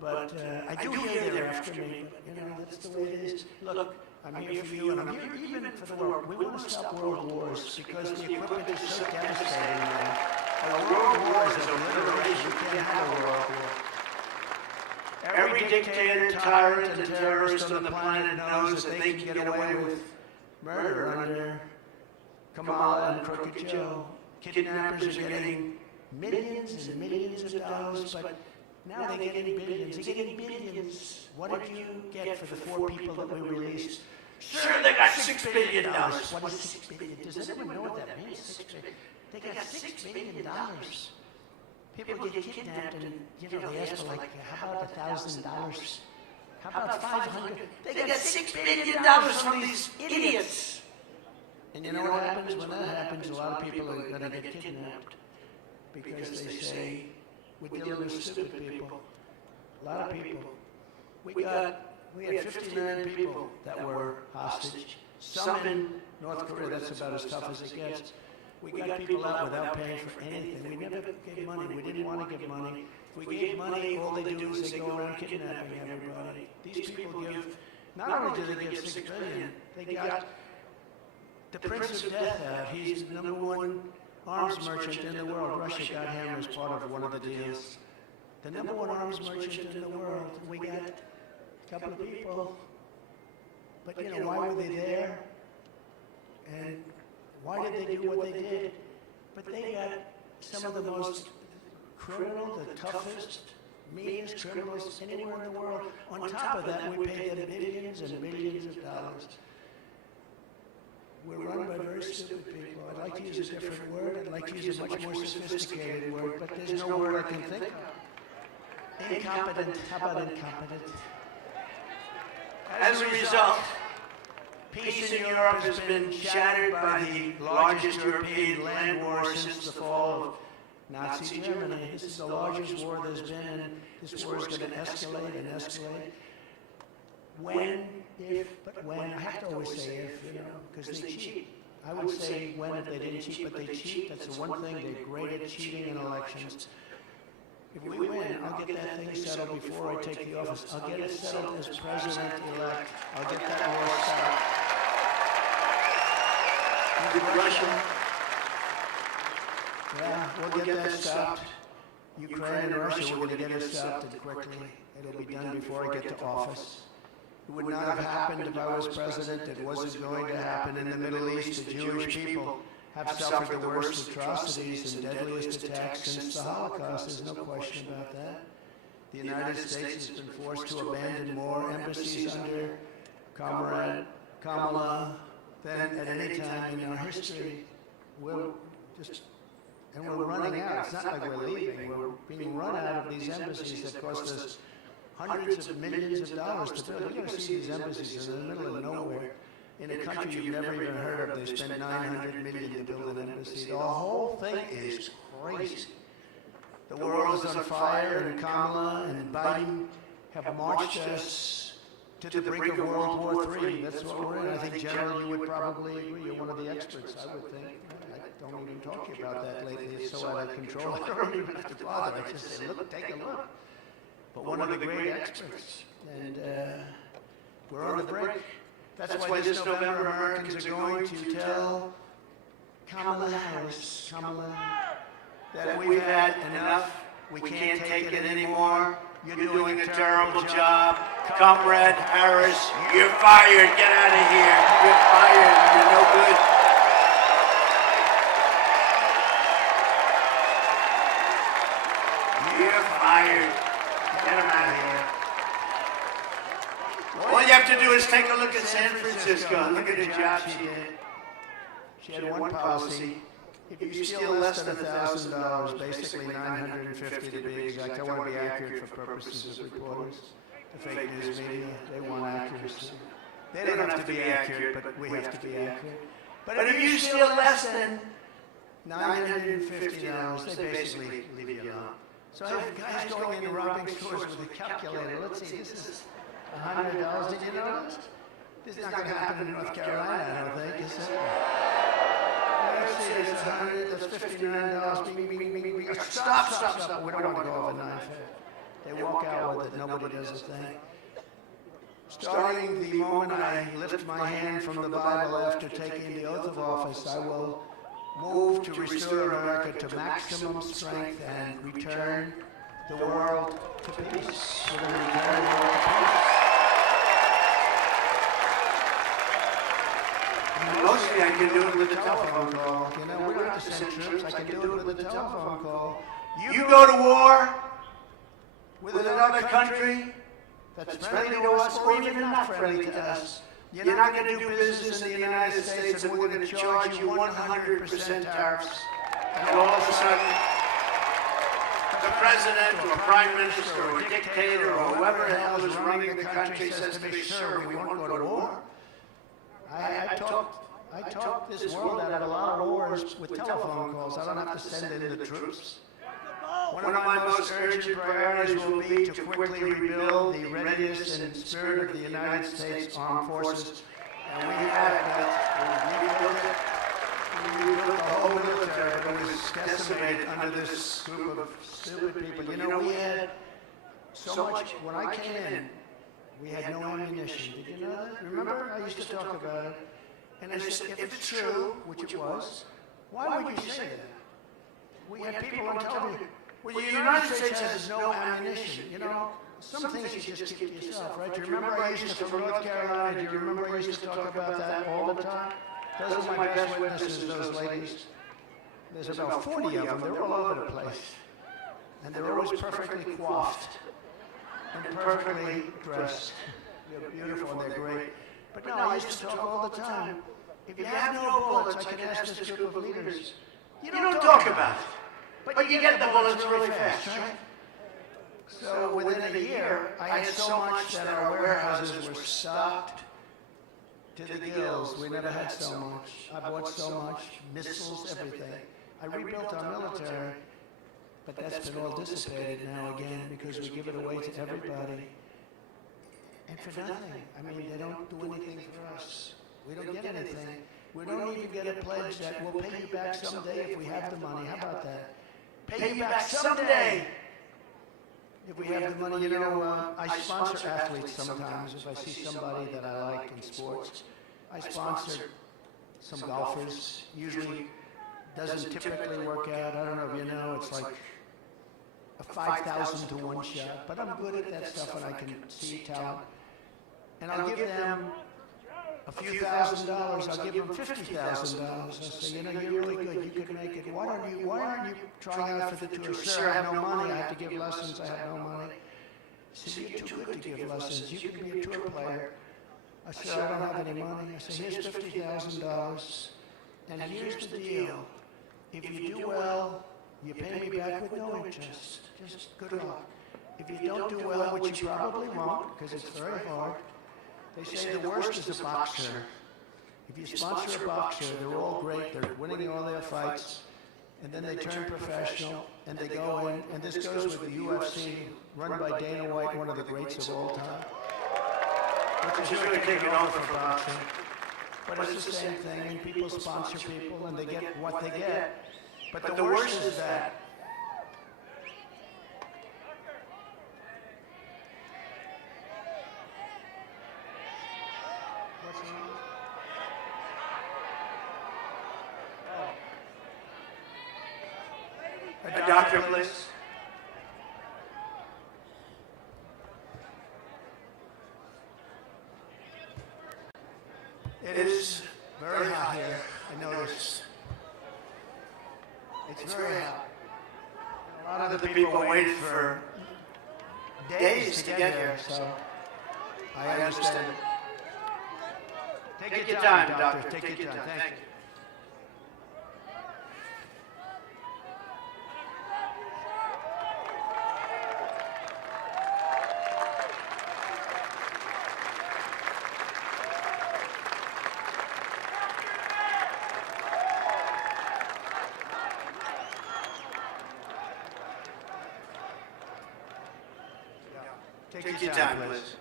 But I do hear they're after me, but you know, that's the way it is. Look, I'm here for you, and I'm here even for the world. We want to stop world wars because the equipment is so devastating now. A world war is obliteration. You can't have a world war. Every dictator, tyrant, and terrorist on the planet knows that they can get away with murder under Kamala and Crooked Joe. Kidnappers are getting millions and millions of dollars, but now they're getting billions. They're getting billions. What did you get for the 4 people that we released? Sure, they got $6 billion. What is $6 billion? Does anyone know what that means? $6 billion. They got $6 billion. People get kidnapped and, they ask for like, how about $1,000? How about 500? They got $6 billion from these idiots. And you know what happens? When that happens, a lot of people are going to get kidnapped because they say, we're dealing with stupid people. A lot of people. We had 59 people that were hostage. Some in North Korea, that's about as tough as it gets. We got people out without paying for anything. We never gave money. We didn't want to give money. If we gave money, all they do is they go around kidnapping everybody. These people give, not only do they give $6 billion, they got the Prince of Death out. He's the #1 arms merchant in the world. Russia got him as part of one of the deals. The #1 arms merchant in the world. We got a couple of people. But why were they there? And why did they do what they did? But they got some of the most criminal, the toughest, meanest criminals anywhere in the world. On top of that, we pay them billions and billions of dollars. We're run by very stupid people. I'd like to use a different word. I'd like to use a much more sophisticated word, but there's no word I can think of. Incompetent. How about incompetent? As a result, peace in Europe has been shattered by the largest European land war since the fall of Nazi Germany. This is the largest war there's been, and this war is going to escalate and escalate. When, if, but when, I have to always say if, because they cheat. I would say when if they didn't cheat, but they cheat. That's the one thing, they're great at cheating in elections. If we win, I'll get that thing settled before I take the office. I'll get it settled as president-elect. I'll get that war stopped. With Russia, yeah, we'll get that stopped. Ukraine and Russia, we're going to get it stopped quickly. It'll be done before I get to office. It would not have happened if I was president. It wasn't going to happen in the Middle East. The Jewish people have suffered the worst atrocities and deadliest attacks since the Holocaust. There's no question about that. The United States has been forced to abandon more embassies under Kamala than at any time in our history. We're running out. It's not like we're leaving. We're being run out of these embassies that cost us hundreds of millions of dollars to build. You're going to see these embassies in the middle of nowhere. In a country you've never even heard of, they spent $900 million to build an embassy. The whole thing is crazy. The world is on fire, and Kamala and Biden have marched us to the brink of World War III. That's what we're in. I think, General, you would probably agree. You're one of the experts, I would think. I don't even talk to you about that lately. It's so out of control. I don't even have to bother. I just say, look, take a look. But one of the great experts. And we're on the brink. That's why this November Americans are going to tell Kamala Harris, that we've had enough. We can't take it anymore. You're doing a terrible job. Comrade Harris, you're fired. Get out of here. You're fired. You're no good. You're fired. Get him out of here. All you have to do is take a look at San Francisco and look at the job she did. She had one policy. If you steal less than $1,000, basically $950 to be exact, I want to be accurate for purposes of reporters, the fake news media, they want accuracy. They don't have to be accurate, but we have to be accurate. But if you steal less than $950, they basically leave you alone. So I have guys going into robbing stores with a calculator. Let's see, this is $100. Did you know this? This is not going to happen in North Carolina, I don't think, is it? Let's see, it's $100, that's $59. Stop. We don't want to go over 950. They walk out with it, nobody does a thing. Starting the moment I lift my hand from the Bible after taking the oath of office, I will move to restore America to maximum strength and return the world to peace. We're going to return the world to peace. Mostly I can do it with a telephone call. We don't have to send troops. I can do it with a telephone call. You go to war with another country that's friendly to us or even not friendly to us. You're not going to do business in the United States, and we're going to charge you 100% tariffs. And all of a sudden, the president or prime minister or dictator or whoever the hell is running the country says to me, sir, we won't go to war. I talk this world out of a lot of wars with telephone calls. I don't have to send in the troops. One of my most urgent priorities will be to quickly rebuild the readiness and spirit of the United States Armed Forces. And we have it. We rebuilt it. We rebuilt the whole military, but it was decimated under this group of stupid people. You know, we had so much. When I came in, we had no ammunition. Did you know that? Remember? I used to talk about it. And I said, if it's true, which it was, why would you say that? We had people on television. Well, the United States has no ammunition. You know, some things you just keep to yourself, right? Do you remember I used to, from North Carolina, do you remember I used to talk about that all the time? Those are my best witnesses, those ladies. There's about 40 of them. They're all over the place. And they're always perfectly coiffed and perfectly dressed. They're beautiful and they're great. But no, I used to talk all the time. If you have no bullets, I can ask this group of leaders. You don't talk about it. But you get the bullets really fast, right? So within a year, I had so much that our warehouses were stocked to the gills. We never had so much. I bought so much, missiles, everything. I rebuilt our military, but that's been all dissipated now again because we give it away to everybody. And for nothing. I mean, they don't do anything for us. We don't get anything. We don't even get a pledge that we'll pay you back someday if we have the money. How about that? Pay you back someday if we have the money. You know, I sponsor athletes sometimes. If I see somebody that I like in sports, I sponsor some golfers. Usually doesn't typically work out. I don't know if you know, it's like a 5,000 to 1 shot. But I'm good at that stuff and I can see talent. And I'll give them a few $1,000s. I'll give them $50,000. I'll say, you know, you're really good. You could make it. Why aren't you trying out for the tour? Sir, I have no money. I have to give lessons. I have no money. He said, you're too good to give lessons. You can be a tour player. I said, I don't have any money. I said, here's $50,000. And here's the deal. If you do well, you pay me back with no interest. Just good luck. If you don't do well, which you probably won't, because it's very hard, they say the worst is a boxer. If you sponsor a boxer, they're all great, they're winning all their fights, and then they turn professional, and they go in, and this goes with the UFC, run by Dana White, one of the greats of all time, which is really taking over for boxing. But it's the same thing, and people sponsor people, and they get what they get. But the worst is that a doctor, please. It is very hot here, I notice. It's very hot. A lot of the people waited for days to get here, so I understand. Take your time, doctor. Take your time. Thank you. Take your time, please.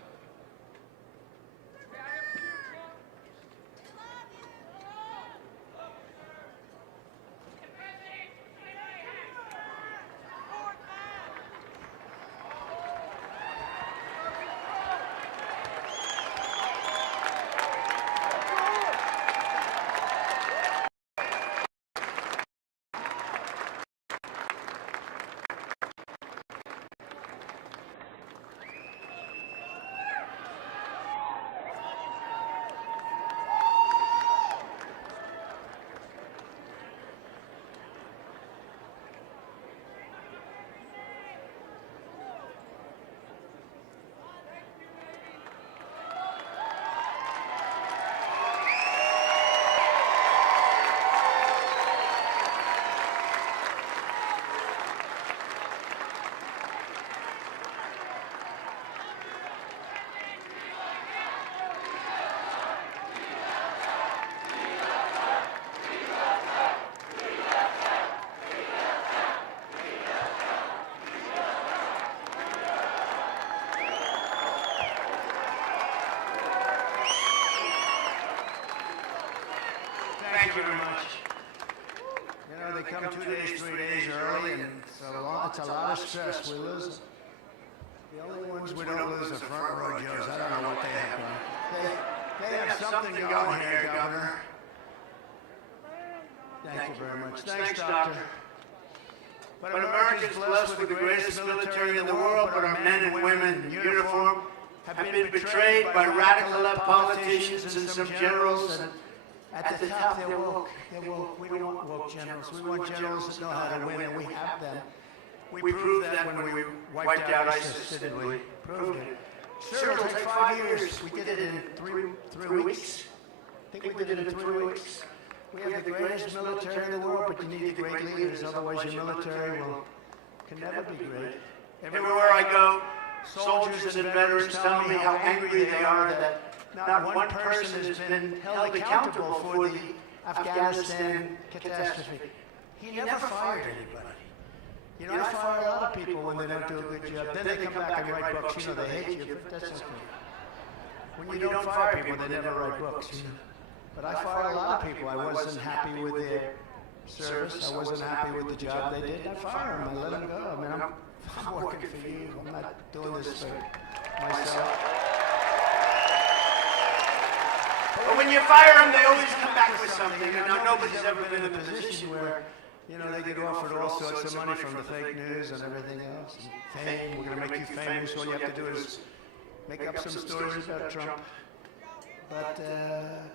unless we lose them. The only ones we don't lose are front row Joes. I don't know what they have going. They have something going here, Governor. Thank you very much. Thanks, Doctor. But America's blessed with the greatest military in the world, but our men and women in uniform have been betrayed by radical left politicians and some generals. And at the top, they're woke. We don't want woke generals. We want generals that know how to win, and we have them. We proved that when we wiped out ISIS, didn't we? Proved it. Sure, it'll take 5 years. We did it in three weeks. I think we did it in 3 weeks. We have the greatest military in the world, but you need the great leaders. Otherwise, your military can never be great. Everywhere I go, soldiers and veterans tell me how angry they are that not one person has been held accountable for the Afghanistan catastrophe. He never fired anybody. You know, I fire a lot of people when they don't do a good job. Then they come back and write books. You know, they hate you, but that's okay. When you don't fire people, they never write books, you know. But I fired a lot of people. I wasn't happy with their service. I wasn't happy with the job they did. I fired them. I let them go. I mean, I'm working for you. I'm not doing this for myself. But when you fire them, they always come back with something. And nobody's ever been in a position where, you know, they get offered all sorts of money from the fake news and everything else. And fame, we're going to make you famous. All you have to do is make up some stories about Trump. But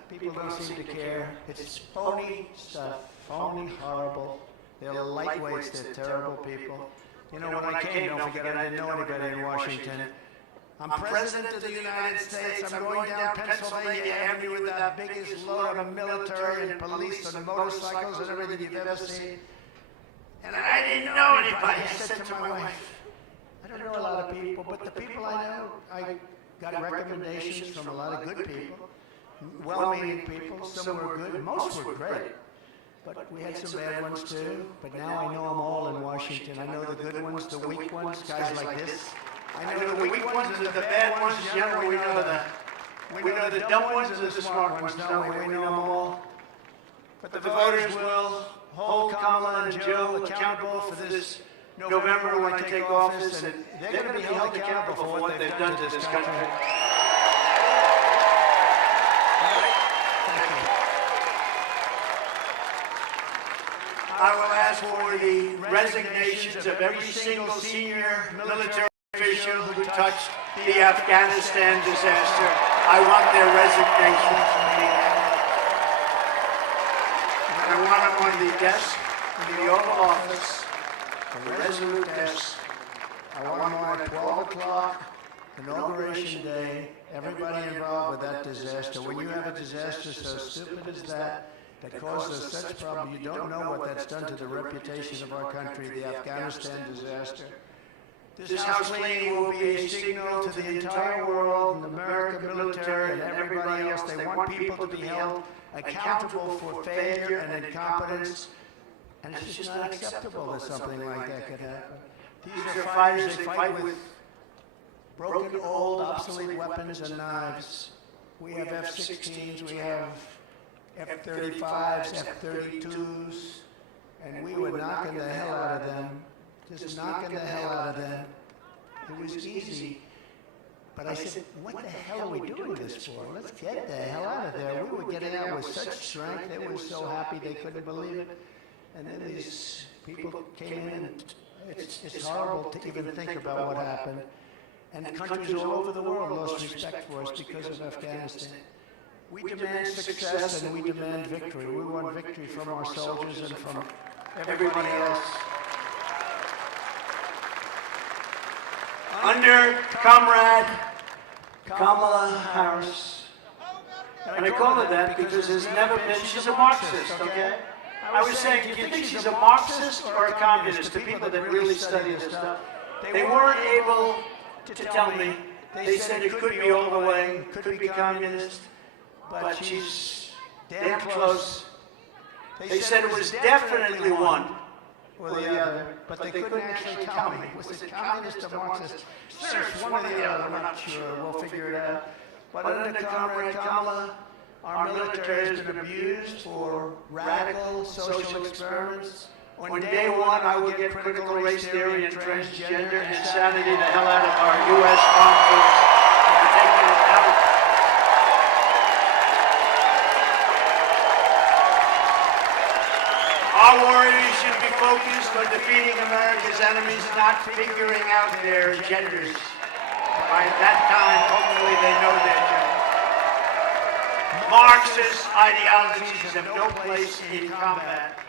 people don't seem to care. It's phony stuff, phony, horrible. They're lightweights, they're terrible people. You know, when I came, don't forget, I didn't know anybody in Washington. I'm President of the United States. I'm going down Pennsylvania Avenue with the biggest load of military and police and motorcycles and everything you've ever seen. And I didn't know anybody. I said to my wife, I don't know a lot of people, but the people I know, I got recommendations from a lot of good people, well-meaning people. Some were good, most were great. But we had some bad ones too. But now I know them all in Washington. I know the good ones, the weak ones, guys like this. I know the weak ones and the bad ones. Generally, we know the dumb ones and the smart ones. Don't we? We know them all. But the voters will hold Kamala and Joe accountable for this November when they take office, and they're going to be held accountable for what they've done to this country. I will ask for the resignations of every single senior military official who touched the Afghanistan disaster. I want their resignations. And I want them on the desk in the Oval Office, the resolute desk. I want them on at 12 o'clock, Inauguration Day. Everybody involved with that disaster. When you have a disaster so stupid as that causes such problems, you don't know what that's done to the reputation of our country, the Afghanistan disaster. This house cleaning will be a signal to the entire world, and the American military and everybody else. They want people to be held accountable for failure and incompetence, and it's just not acceptable that something like that could happen. These are fighters. They fight with broken, old, obsolete weapons and knives. We have F-16s, we have F-35s, F-32s, and we were knocking the hell out of them, just knocking the hell out of them. It was easy, but I said, what the hell are we doing this for? Let's get the hell out of there. We were getting out with such strength, they were so happy they couldn't believe it. And then these people came in, and it's horrible to even think about what happened. And countries all over the world lost respect for us because of Afghanistan. We demand success and we demand victory. We want victory from our soldiers and from everybody else. Under Comrade Kamala Harris, and I call her that because there's never been, she's a Marxist, okay? I was saying, do you think she's a Marxist or a communist? The people that really study this stuff, they weren't able to tell me. They said it could be all the way, it could be communist, but she's damn close. They said it was definitely one or the other, but they couldn't actually tell me. Was it communist or Marxist? Sure, it's one or the other, I'm not sure. We'll figure it out. But under Comrade Kamala, our military has been abused for radical social experiments, On day one, I will get critical race theory and transgender insanity the hell out of our U.S. armed forces. We're taking it out. Our warriors should be focused on defeating America's enemies, not figuring out their genders. By that time, hopefully they know their gender. Marxist ideologies have no place in combat.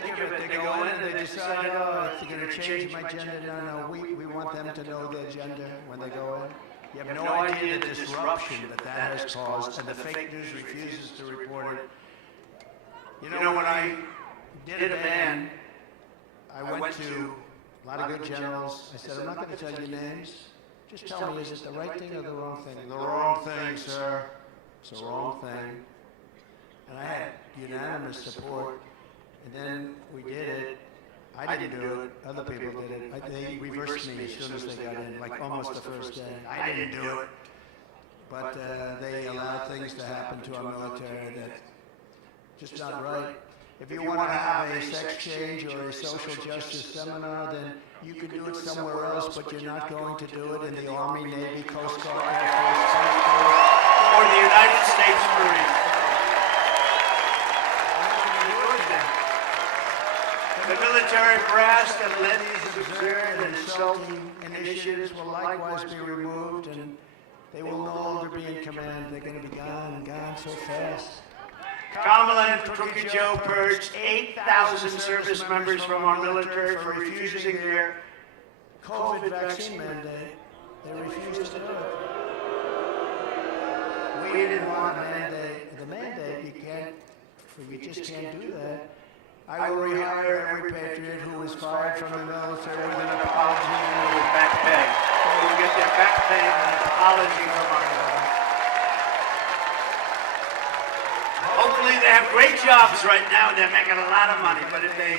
Think of it, they go in and they decide, oh, it's going to change my gender. No, we want them to know their gender when they go in. You have no idea the disruption that has caused, and the fake news refuses to report it. You know, when I did a ban, I went to a lot of good generals. I said, I'm not going to tell you names. Just tell me, is it the right thing or the wrong thing? The wrong thing, sir. It's the wrong thing. And I had unanimous support. And then we did it. I didn't do it. Other people did it. They reversed me as soon as they got in, like almost the first day. I didn't do it. But they allowed things to happen to our military that just not right. If you want to have a sex change or a social justice seminar, then you could do it somewhere else, but you're not going to do it in the Army, Navy, Coast Guard, Air Force, Space Force, or the United States Marines. The military brass that led these absurd and insulting initiatives will likewise be removed, and they will no longer be in command. They're going to be gone and gone so fast. Kamala and Crooked Joe purged 8,000 service members from our military for refusing their COVID vaccine mandate. They refused to do it. We didn't want a mandate. The mandate, you just can't do that. I will rehire every patriot who was fired from the military with an apology and with back pay. They will get their back pay and an apology from our government. Hopefully they have great jobs right now. They're making a lot of money. But if they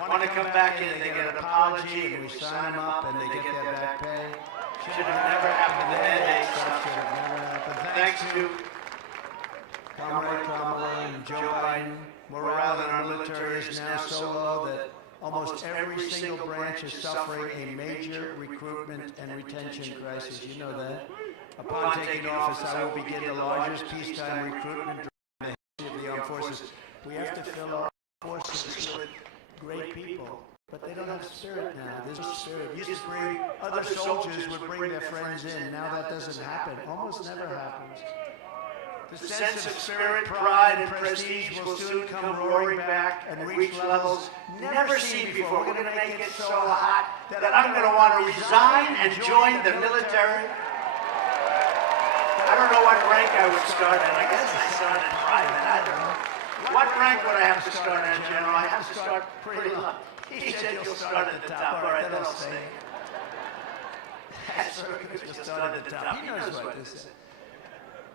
want to come back in, they get an apology and we sign them up and they get their back pay. Should have never happened. The mandate stuff should have never happened. Thanks to Comrade Kamala and Joe Biden. Morale in our military is now so low that almost every single branch is suffering a major recruitment and retention crisis. You know that. Upon taking office, I will begin the largest peacetime recruitment drive in the history of the armed forces. We have to fill our forces with great people, but they don't have spirit now. There's no spirit. Used to bring other soldiers would bring their friends in. Now that doesn't happen. Almost never happens. The sense of spirit, pride, and prestige will soon come roaring back and reach levels never seen before. We're going to make it so hot that I'm going to want to resign and join the military. I don't know what rank I would start at. I guess I started private. I don't know. What rank would I have to start at, General? I have to start pretty low. He said you'll start at the top. All right, then I'll stay. That's very good. You'll start at the top. He knows what this is.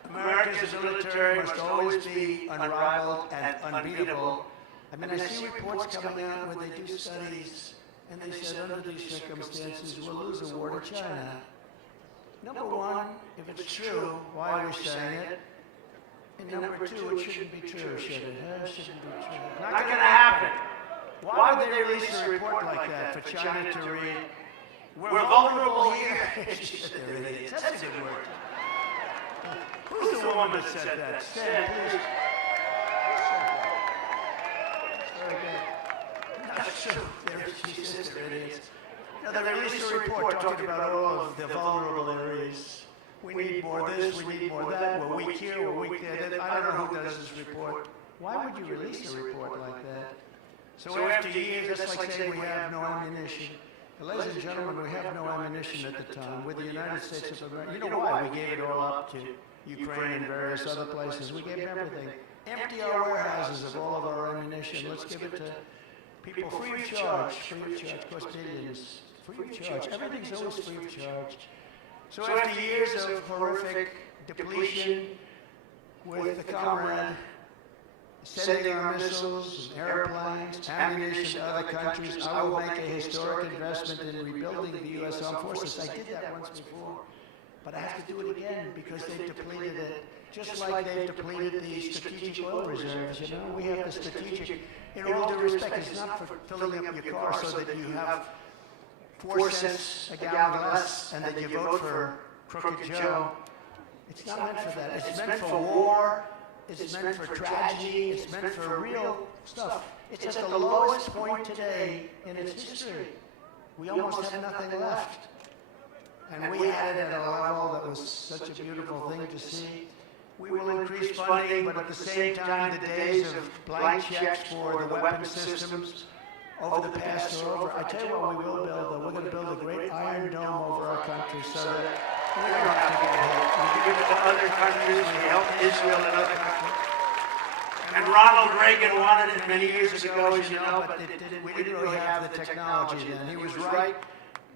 America's military must always be unrivaled and unbeatable. I mean, I see reports coming out where they do studies, and they said under these circumstances, we'll lose a war to China. Number one, if it's true, why are we saying it? And number two, it shouldn't be true, should it? It shouldn't be true. Not going to happen. Why would they release a report like that for China to read? We're vulnerable here. They're idiots. That's a good word. Who's the woman that said that? Stan, please. Very good. That's true. She says they're idiots. Now, they released a report talking about all of the vulnerable areas. We need more of this, we need more of that. We're weak here, we're weak there. I don't know who does this report. Why would you release a report like that? So after years, that's like saying we have no ammunition. Ladies and gentlemen, we have no ammunition at the time. With the United States of America, you know why? We gave it all up to Ukraine and various other places. We gave everything. Empty our warehouses of all of our ammunition. Let's give it to people free of charge. Free of charge. Cost billions. Free of charge. Everything's always free of charge. So after years of horrific depletion with the comrade sending our missiles, airplanes, ammunition to other countries, I will make a historic investment in rebuilding the U.S. Armed Forces. I did that once before. but I have to do it again because they've depleted it, just like they've depleted the strategic oil reserves. You know, we have the strategic, in all due respect, it's not for filling up your car so that you have 4 cents a gallon less and that you vote for Crooked Joe. It's not meant for that. It's meant for war. It's meant for tragedy. It's meant for real stuff. It's at the lowest point today in its history. We almost have nothing left. And we had it at a level that was such a beautiful thing to see. We will increase funding, but at the same time, the days of blank checks for the weapon systems over the past are over. I tell you what we will build, though. We're going to build a great iron dome over our country so that we don't have to get hit. We can give it to other countries. We help Israel and other countries. And Ronald Reagan wanted it many years ago, as you know, but we didn't really have the technology then. He was right,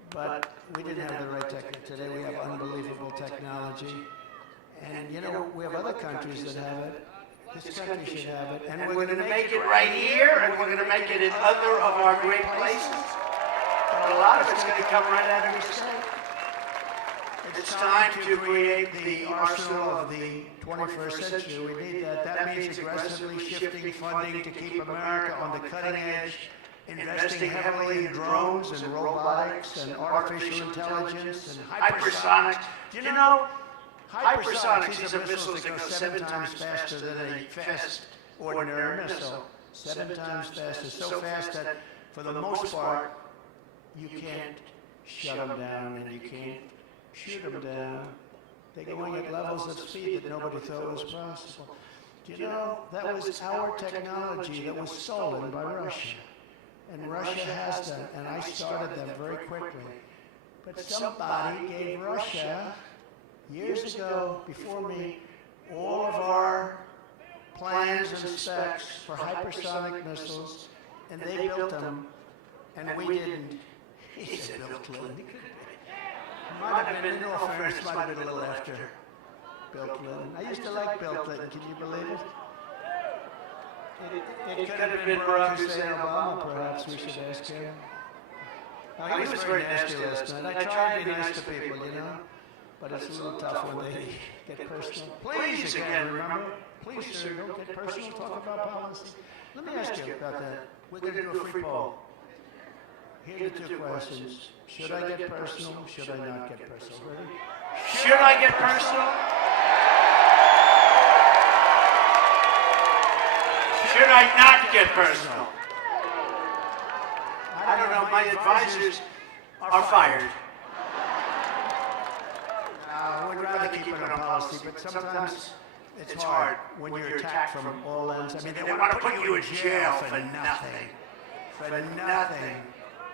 but we didn't have the right technology. Today we have unbelievable technology. And, you know, we have other countries that have it. This country should have it. And we're going to make it right here, and we're going to make it in other of our great places. But a lot of it's going to come right out of your state. It's time to create the arsenal of the 21st century. We need that. That means aggressively shifting funding to keep America on the cutting edge, investing heavily in drones and robotics and artificial intelligence and hypersonics. Do you know, hypersonics, these are missiles that go 7 times faster than a fast ordinary missile. 7 times faster. So fast that, for the most part, you can't shut them down and you can't shoot them down. They're going at levels of speed that nobody thought was possible. Do you know, that was our technology that was stolen by Russia. And Russia has them, and I started them very quickly. But somebody gave Russia, years ago, before me, all of our plans and specs for hypersonic missiles, and they built them, and we didn't. He said Bill Clinton. Might have been, in all fairness, might have been a little after Bill Clinton. I used to like Bill Clinton, can you believe it? It could have been Barack Hussein Obama, perhaps, we should ask him. Now, he was very nasty last night. I try to be nice to people, you know, but it's a little tough when they get personal. Please, again, remember, please, sir, don't get personal, talk about policy. Let me ask you about that. We're going to do a free poll. Here are the 2 questions. Should I get personal? Should I not get personal? Ready? Should I get personal? Should I not get personal? I don't know. My advisors are fired. We'd rather keep it on policy, but sometimes it's hard when you're attacked from all ends. I mean, they want to put you in jail for nothing. For nothing.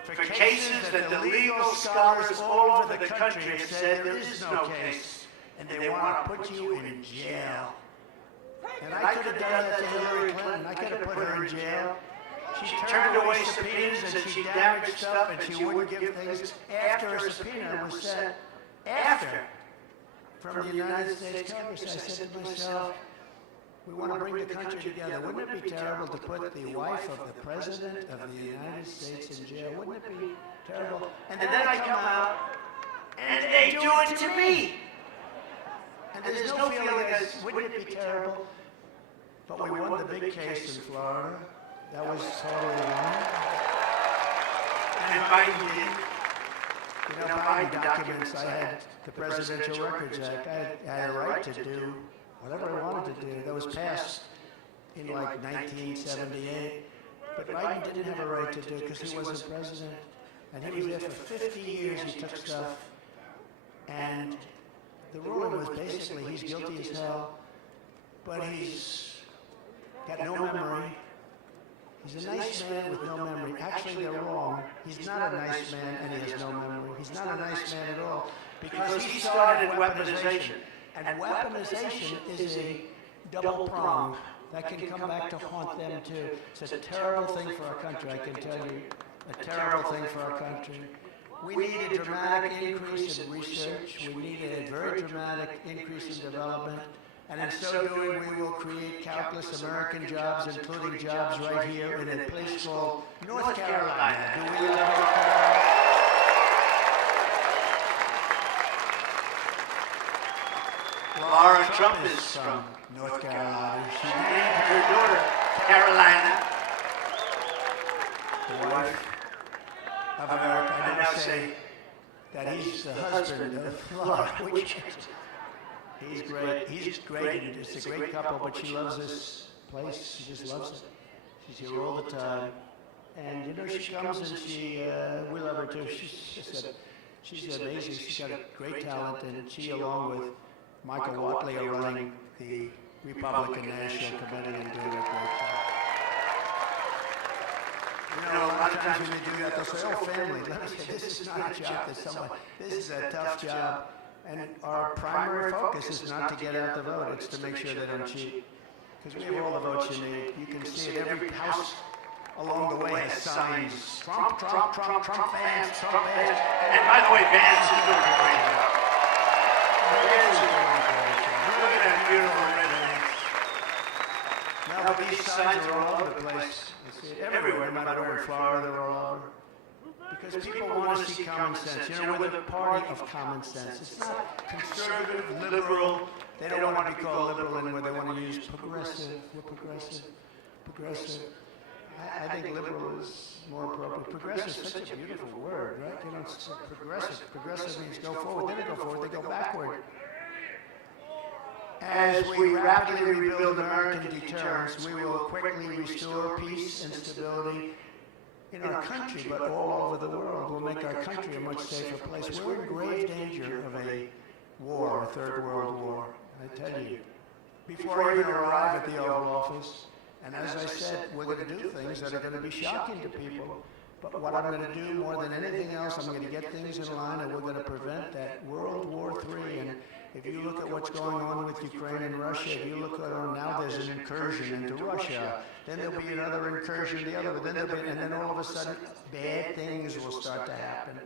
For cases that the legal scholars all over the country have said there is no case, and they want to put you in jail. And I could have done that to Hillary Clinton. I could have put her in jail. She turned away subpoenas and she damaged stuff and she wouldn't give things after a subpoena was sent after from the United States Congress. I said to myself, we want to bring the country together. Wouldn't it be terrible to put the wife of the President of the United States in jail? Wouldn't it be terrible? And then I come out, and they do it to me. And there's no feeling as, wouldn't it be terrible? But we won the big case in Florida. That was totally wrong. And Biden did. You know, Biden documents, I had the Presidential Records Act. I had a right to do whatever I wanted to do. That was passed in like 1978. But Biden didn't have a right to do it because he wasn't president. And he was there for 50 years. He took stuff. And the ruling was basically he's guilty as hell, but he's got no memory. He's a nice man with no memory. Actually, they're wrong. He's not a nice man and he has no memory. He's not a nice man at all because he started weaponization. And weaponization is a double prong that can come back to haunt them too. It's a terrible thing for our country, I can tell you. A terrible thing for our country. We need a dramatic increase in research. We need a very dramatic increase in development. And in so doing, we will create countless American jobs, including jobs right here in a place called North Carolina. Do we love North Carolina? Laura Trump is from North Carolina. She named her daughter Carolina, the wife of America. I now say that he's the husband of Laura, which he's great. He's great. It's a great couple, but she loves this place. She just loves it. She's here all the time. And you know, she comes and we love her too. She's amazing. She's got a great talent, and she, along with Michael Watley, are running the Republican National Committee and doing a great job. You know, a lot of times when they do that, they'll say, "Oh, family." Let me say, this is not a job that someone. This is a tough job, and our primary focus is not to get out the vote. It's to make sure they don't cheat. Because we have all the votes you need. You can see it. Every house along the way has signs. Trump, Trump, Trump, Trump fans, Trump fans. And by the way, Vance is doing a great job. Vance is doing a great job. Look at that beautiful red fence. Now, but these signs are all over the place. You see it everywhere, no matter where. In Florida, they're all over. Because people want to see common sense. You know, we're the party of common sense. It's not conservative, liberal. They don't want to be called liberal anymore. They want to use progressive. We're progressive. Progressive. I think liberal is more appropriate. Progressive is such a beautiful word, right? You know, it's progressive. Progressive means go forward. They don't go forward. They go backward. As we rapidly rebuild American deterrence, we will quickly restore peace and stability in our country, but all over the world. We'll make our country a much safer place. We're in grave danger of a war, a third world war. I tell you, before I even arrive at the Oval Office, and as I said, we're going to do things that are going to be shocking to people. But what I'm going to do more than anything else, I'm going to get things in line, and we're going to prevent that World War III. And if you look at what's going on with Ukraine and Russia, if you look at now there's an incursion into Russia, then there'll be another incursion the other way, and then all of a sudden bad things will start to happen.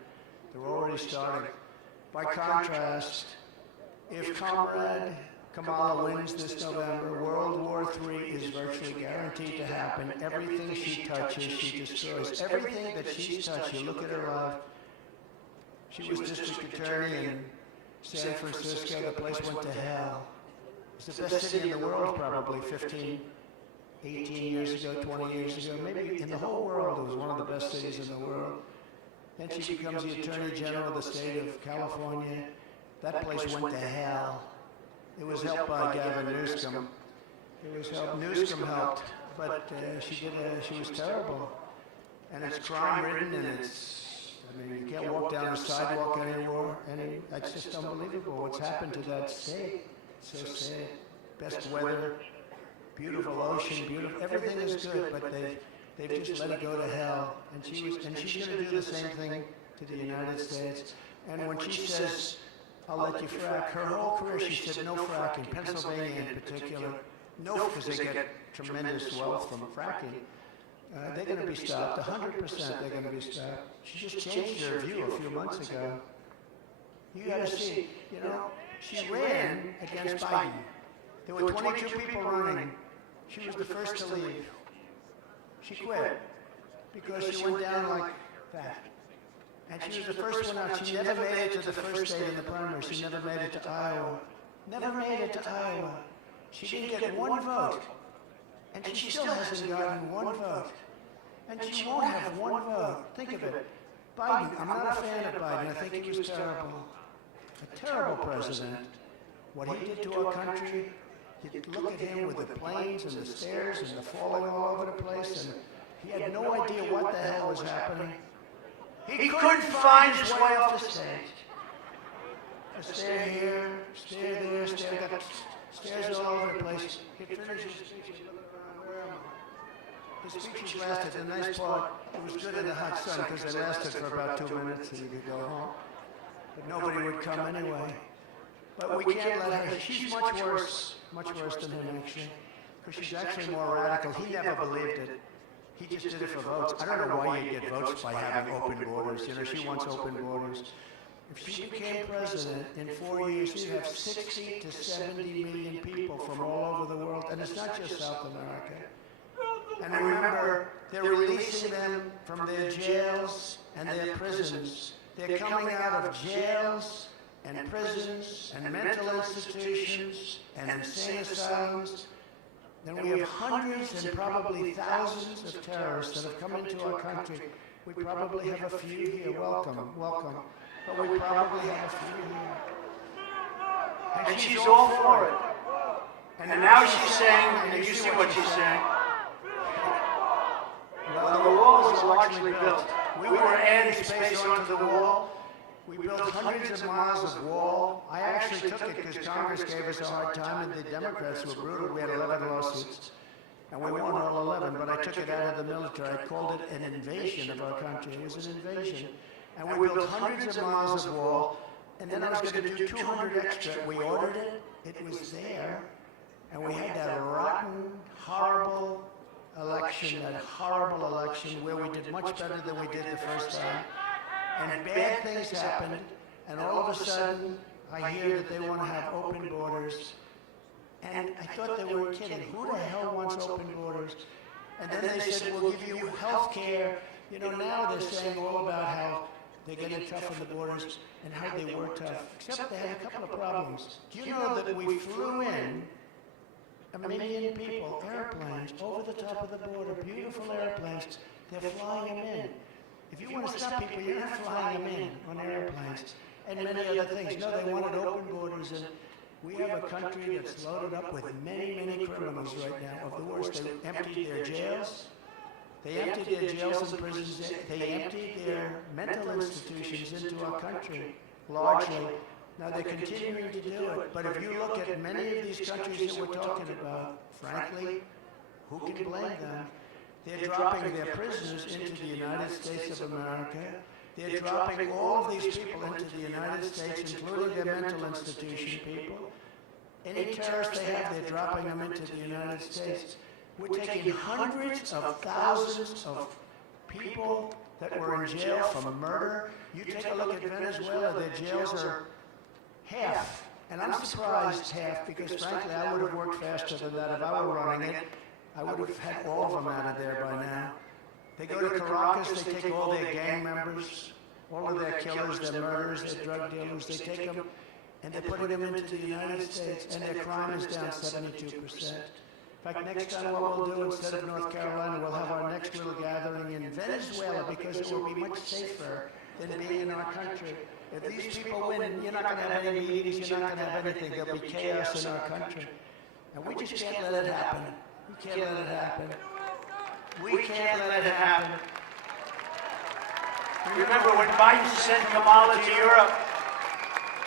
They're already starting. By contrast, if Comrade Kamala wins this November, World War III is virtually guaranteed to happen. Everything she touches, she destroys. Everything that she's touched, you look at her life. She was district attorney in San Francisco. The place went to hell. It's the best city in the world, probably 15, 18 years ago, 20 years ago. Maybe in the whole world, it was one of the best cities in the world. Then she becomes the Attorney General of the state of California. That place went to hell. It was helped by Gavin Newsom. Newsom helped, but she was terrible. And it's crime-ridden, and you can't walk down the sidewalk anymore. And it's just unbelievable what's happened to that state. It's so sad. Best weather, beautiful ocean, everything is good, but they've just let it go to hell. And she's going to do the same thing to the United States. And when she says, "I'll let you frack," her whole career she said no fracking, Pennsylvania in particular. No, because they get tremendous wealth from fracking. They're going to be stopped, 100% they're going to be stopped. She just changed her view a few months ago. You got to see, she ran against Biden. There were 22 people running. She was the first to leave. She quit because she went down like that. And she was the first one out. She never made it to the first state in the primary. She never made it to Iowa. Never made it to Iowa. She didn't get one vote. And she still hasn't gotten one vote. And she won't have one vote. Think of it. Biden, I'm not a fan of Biden. I think he was terrible. A terrible president. What he did to our country, you look at him with the planes and the stairs and the falling all over the place, and he had no idea what the hell was happening. He couldn't find his way off the stage. A stair here, stair there, stairs all over the place. He finished his speech, he's looking around, where am I? His speeches lasted, the nice part, it was good in the hot sun because they lasted for about 2 minutes and you could go home. But nobody would come anyway. But we can't let her, she's much worse than him actually, because she's actually more radical. He never believed it. He just did it for votes. I don't know why you get votes by having open borders. She wants open borders. If she became president in 4 years, she'd have 60 to 70 million people from all over the world. And it's not just South America. And remember, they're releasing them from their jails and their prisons. They're coming out of jails and prisons and mental institutions and insane asylums, then we have hundreds and probably thousands of terrorists that have come into our country. We probably have a few here. Welcome, welcome. But we probably have a few here. And she's all for it. And now she's saying, and you see what she's saying, well, the wall was largely built. We were adding space onto the wall. We built hundreds of miles of wall. I actually took it because Congress gave us a hard time and the Democrats were brutal. We had 11 lawsuits. And we won all 11, but I took it out of the military. I called it an invasion of our country. It was an invasion. And we built hundreds of miles of wall. And then I was going to do 200 extra. We ordered it. It was there. And we had that rotten, horrible election, that horrible election where we did much better than we did the first time. And bad things happened, and all of a sudden, I hear that they want to have open borders. And I thought they were kidding. Who the hell wants open borders? And then they said, we'll give you health care. You know, now they're saying all about how they're getting tough on the borders and how they were tough. Except they had a couple of problems. Do you know that we flew in 1 million people, airplanes, over the top of the border, beautiful airplanes. They're flying them in. If you want to stop people, you're not flying them in on airplanes. And many other things. No, they wanted open borders. And we have a country that's loaded up with many, many criminals right now. Of the worst, they emptied their jails. They emptied their jails and prisons. They emptied their mental institutions into our country, largely. Now, they're continuing to do it, but if you look at many of these countries that we're talking about, frankly, who can blame them? They're dropping their prisoners into the United States of America. They're dropping all of these people into the United States, including their mental institution people. Any terrorists they have, they're dropping them into the United States. We're taking hundreds of thousands of people that were in jail for murder. You take a look at Venezuela, their jails are half, and I'm surprised half, because frankly I would have worked faster than that. If I were running it, I would have had all of them out of there by now. They go to Caracas, they take all their gang members, all of their killers, their murderers, their drug dealers, they take them and they put them into the United States, and their crime is down 72%. In fact, next time what we'll do, instead of North Carolina, we'll have our next little gathering in Venezuela, because it will be much safer than being in our country. If these people win, you're not going to have any meetings, you're not going to have anything. There'll be chaos in our country. And we just can't let it happen. We can't let it happen. We can't let it happen. Remember when Biden sent Kamala to Europe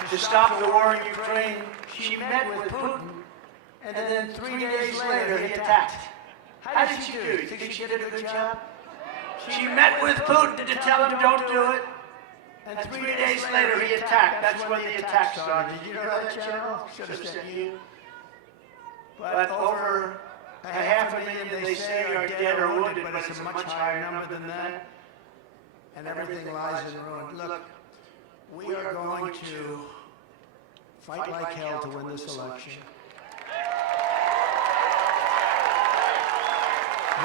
to stop the war in Ukraine, she met with Putin, and then 3 days later he attacked. How did she do? You think she did a good job? She met with Putin to tell him don't do it. And 3 days later, he attacked. That's when the attack started. Did you know that, General? Should have said you. But over 500,000, they say, are dead or wounded, but it's a much higher number than that. And everything lies in ruin. Look, we are going to fight like hell to win this election.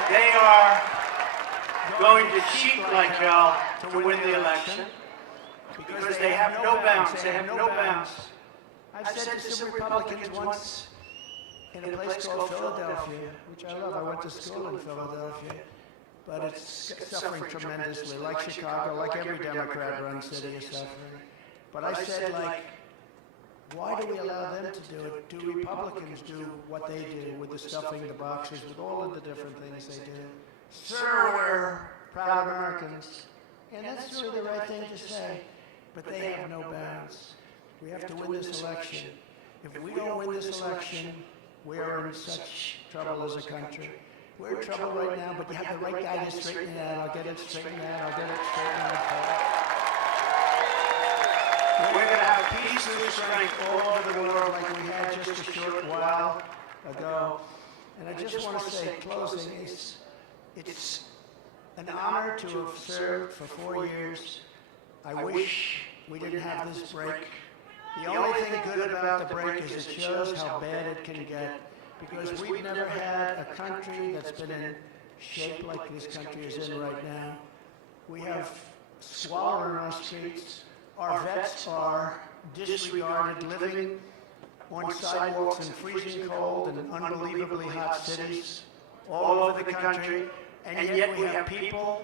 They are going to cheat like hell to win the election. Because they have no bounds. They have no bounds. I've said to some Republicans once in a place called Philadelphia, which I love. I went to school in Philadelphia, but it's suffering tremendously, like Chicago, like every Democrat-run city is suffering. But I said, like, why do we allow them to do it? Do Republicans do what they do with the stuffing the boxes, with all of the different things they do? Sir, we're proud Americans. And that's really the right thing to say. But they have no bounds. We have to win this election. If we don't win this election, we are in such trouble as a country. We're in trouble right now, but you have the right guy to straighten it out. I'll get it straightened out. I'll get it straightened out. We're going to have peace through strength all over the world like we had just a short while ago. And I just want to say, closing, it's an honor to have served for 4 years. I wish we didn't have this break. The only thing good about the break is it shows how bad it can get, because we've never had a country that's been in shape like this country is in right now. We have squalor in our streets. our vets are disregarded, living on sidewalks in freezing cold and unbelievably hot cities all over the country, and yet we have people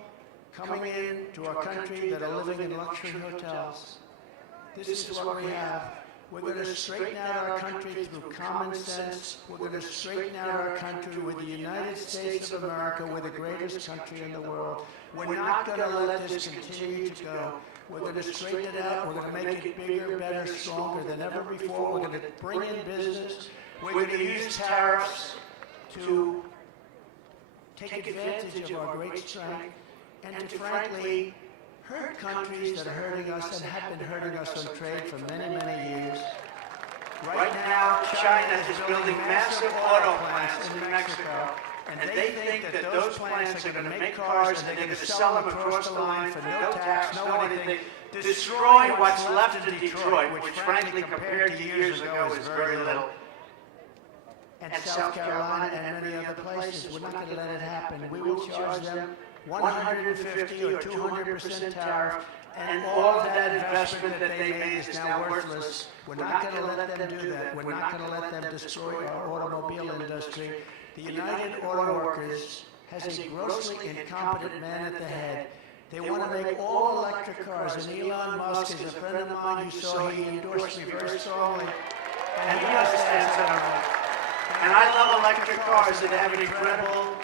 coming in to our country that are living in luxury hotels. This is what we have. We're going to straighten out our country through common sense. We're going to straighten out our country with the United States of America. We're the greatest country in the world. We're not going to let this continue to go. We're going to straighten it out. We're going to make it bigger, better, stronger than ever before. We're going to bring in business. We're going to use tariffs to take advantage of our great strength and to, frankly, hurt countries that are hurting us and have been hurting us on trade for many, many years. Right now, China is building massive auto plants in Mexico, and they think that those plants are going to make cars and they're going to sell them across the line for no tax, no anything, destroying what's left of Detroit, which frankly, compared to years ago, is very little. And South Carolina and many other places, we're not going to let it happen. We will charge them 150 or 200% tariff, and all of that investment that they made is now worthless. We're not going to let them do that. We're not going to let them destroy our automobile industry. The United Auto Workers has a grossly incompetent man at the head. They want to make all electric cars, and Elon Musk is a friend of mine. You saw he endorsed me very strongly, and he understands that. And I love electric cars that have an incredible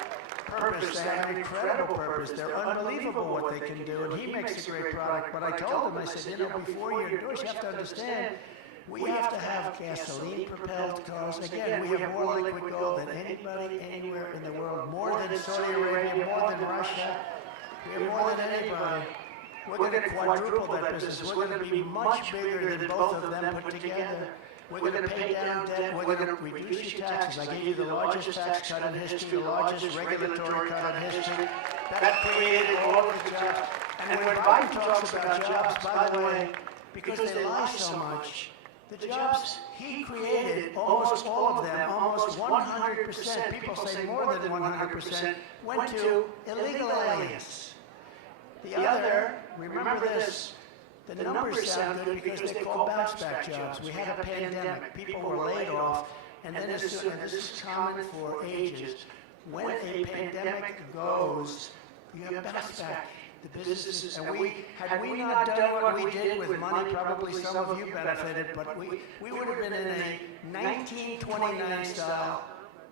purpose. They have an incredible purpose. They're unbelievable what they can do, and he makes a great product. But I told him, I said, before you endorse, you have to understand, we have to have gasoline-propelled cars. Again, we have more liquid gold than anybody anywhere in the world, more than Saudi Arabia, more than Russia. We have more than anybody. We're going to quadruple that business. We're going to be much bigger than both of them put together. We're going to pay down debt. We're going to reduce your taxes. I gave you the largest tax cut in history, the largest regulatory cut in history. That created all of the jobs. And when Biden talks about jobs, by the way, because they lie so much, the jobs he created, almost all of them, almost 100%, people say more than 100%, went to illegal aliens. The other, remember this, the numbers sound good because they call bounce-back jobs. We had a pandemic. People were laid off. And then and this is common for ages. When a pandemic goes, you have bounce-back. The businesses, and had we not done what we did with money, probably some of you benefited, but we would have been in a 1929-style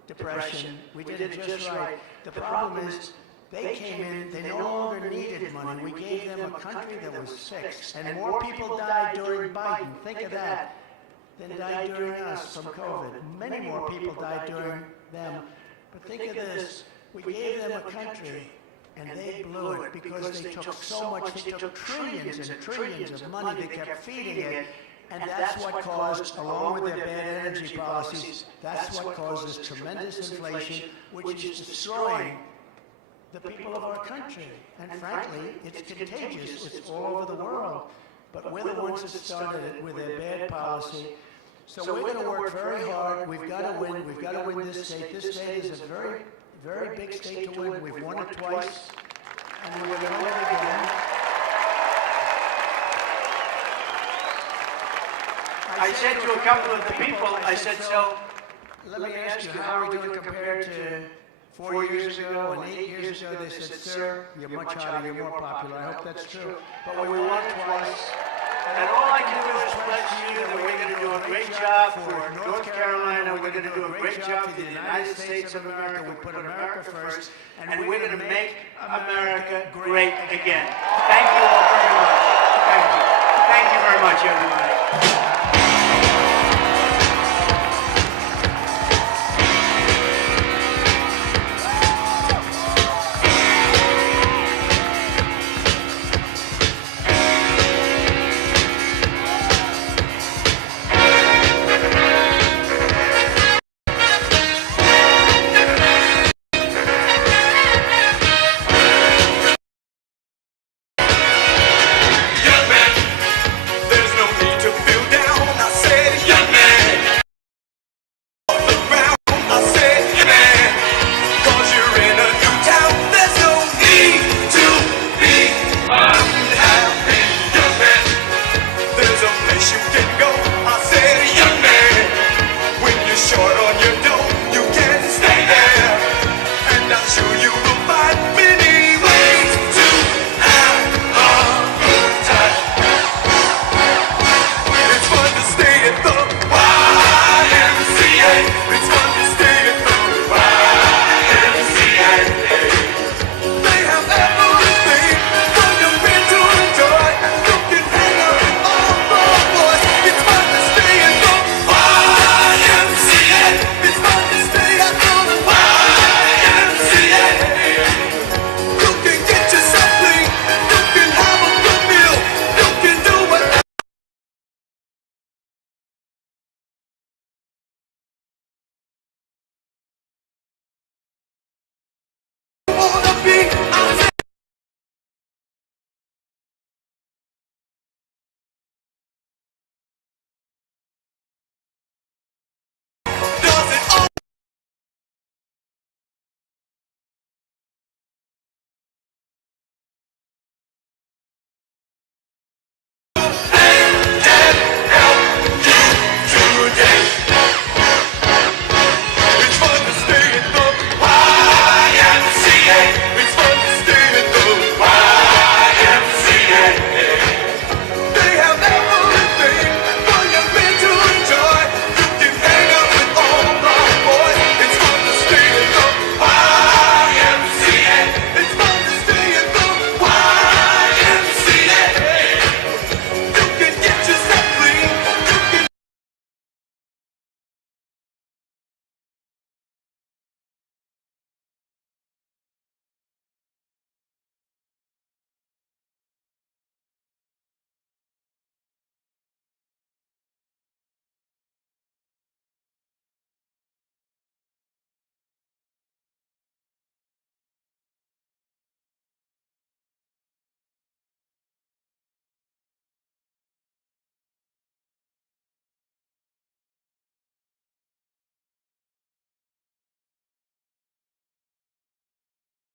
depression. We did it just right. The problem is, they came in, they no longer needed money. We gave them a country that was fixed. And more people died during Biden, think of that, than died during us from COVID. Many more people died during them. But think of this, we gave them a country, and they blew it because they took so much, they took trillions and trillions of money, they kept feeding it. And that's what caused, along with their bad energy policies, that's what caused this tremendous inflation, which is destroying the people of our country. And frankly, it's contagious. It's all over the world. But we're the ones that started it with their bad policy. So we're going to work very hard. We've got to win. We've got to win this state. This state is a very, very big state to win. We've won it twice, and we're going to win it again. I said to a couple of the people, I said, so let me ask you, how are we doing compared to 4 years ago and 8 years ago? They said, sir, you're much hotter, you're more popular. I hope that's true. But we won twice. And all I can do is pledge to you that we're going to do a great job for North Carolina. We're going to do a great job for the United States of America. We put America first. And we're going to make America great again. Thank you all very much. Thank you. Thank you very much, everybody.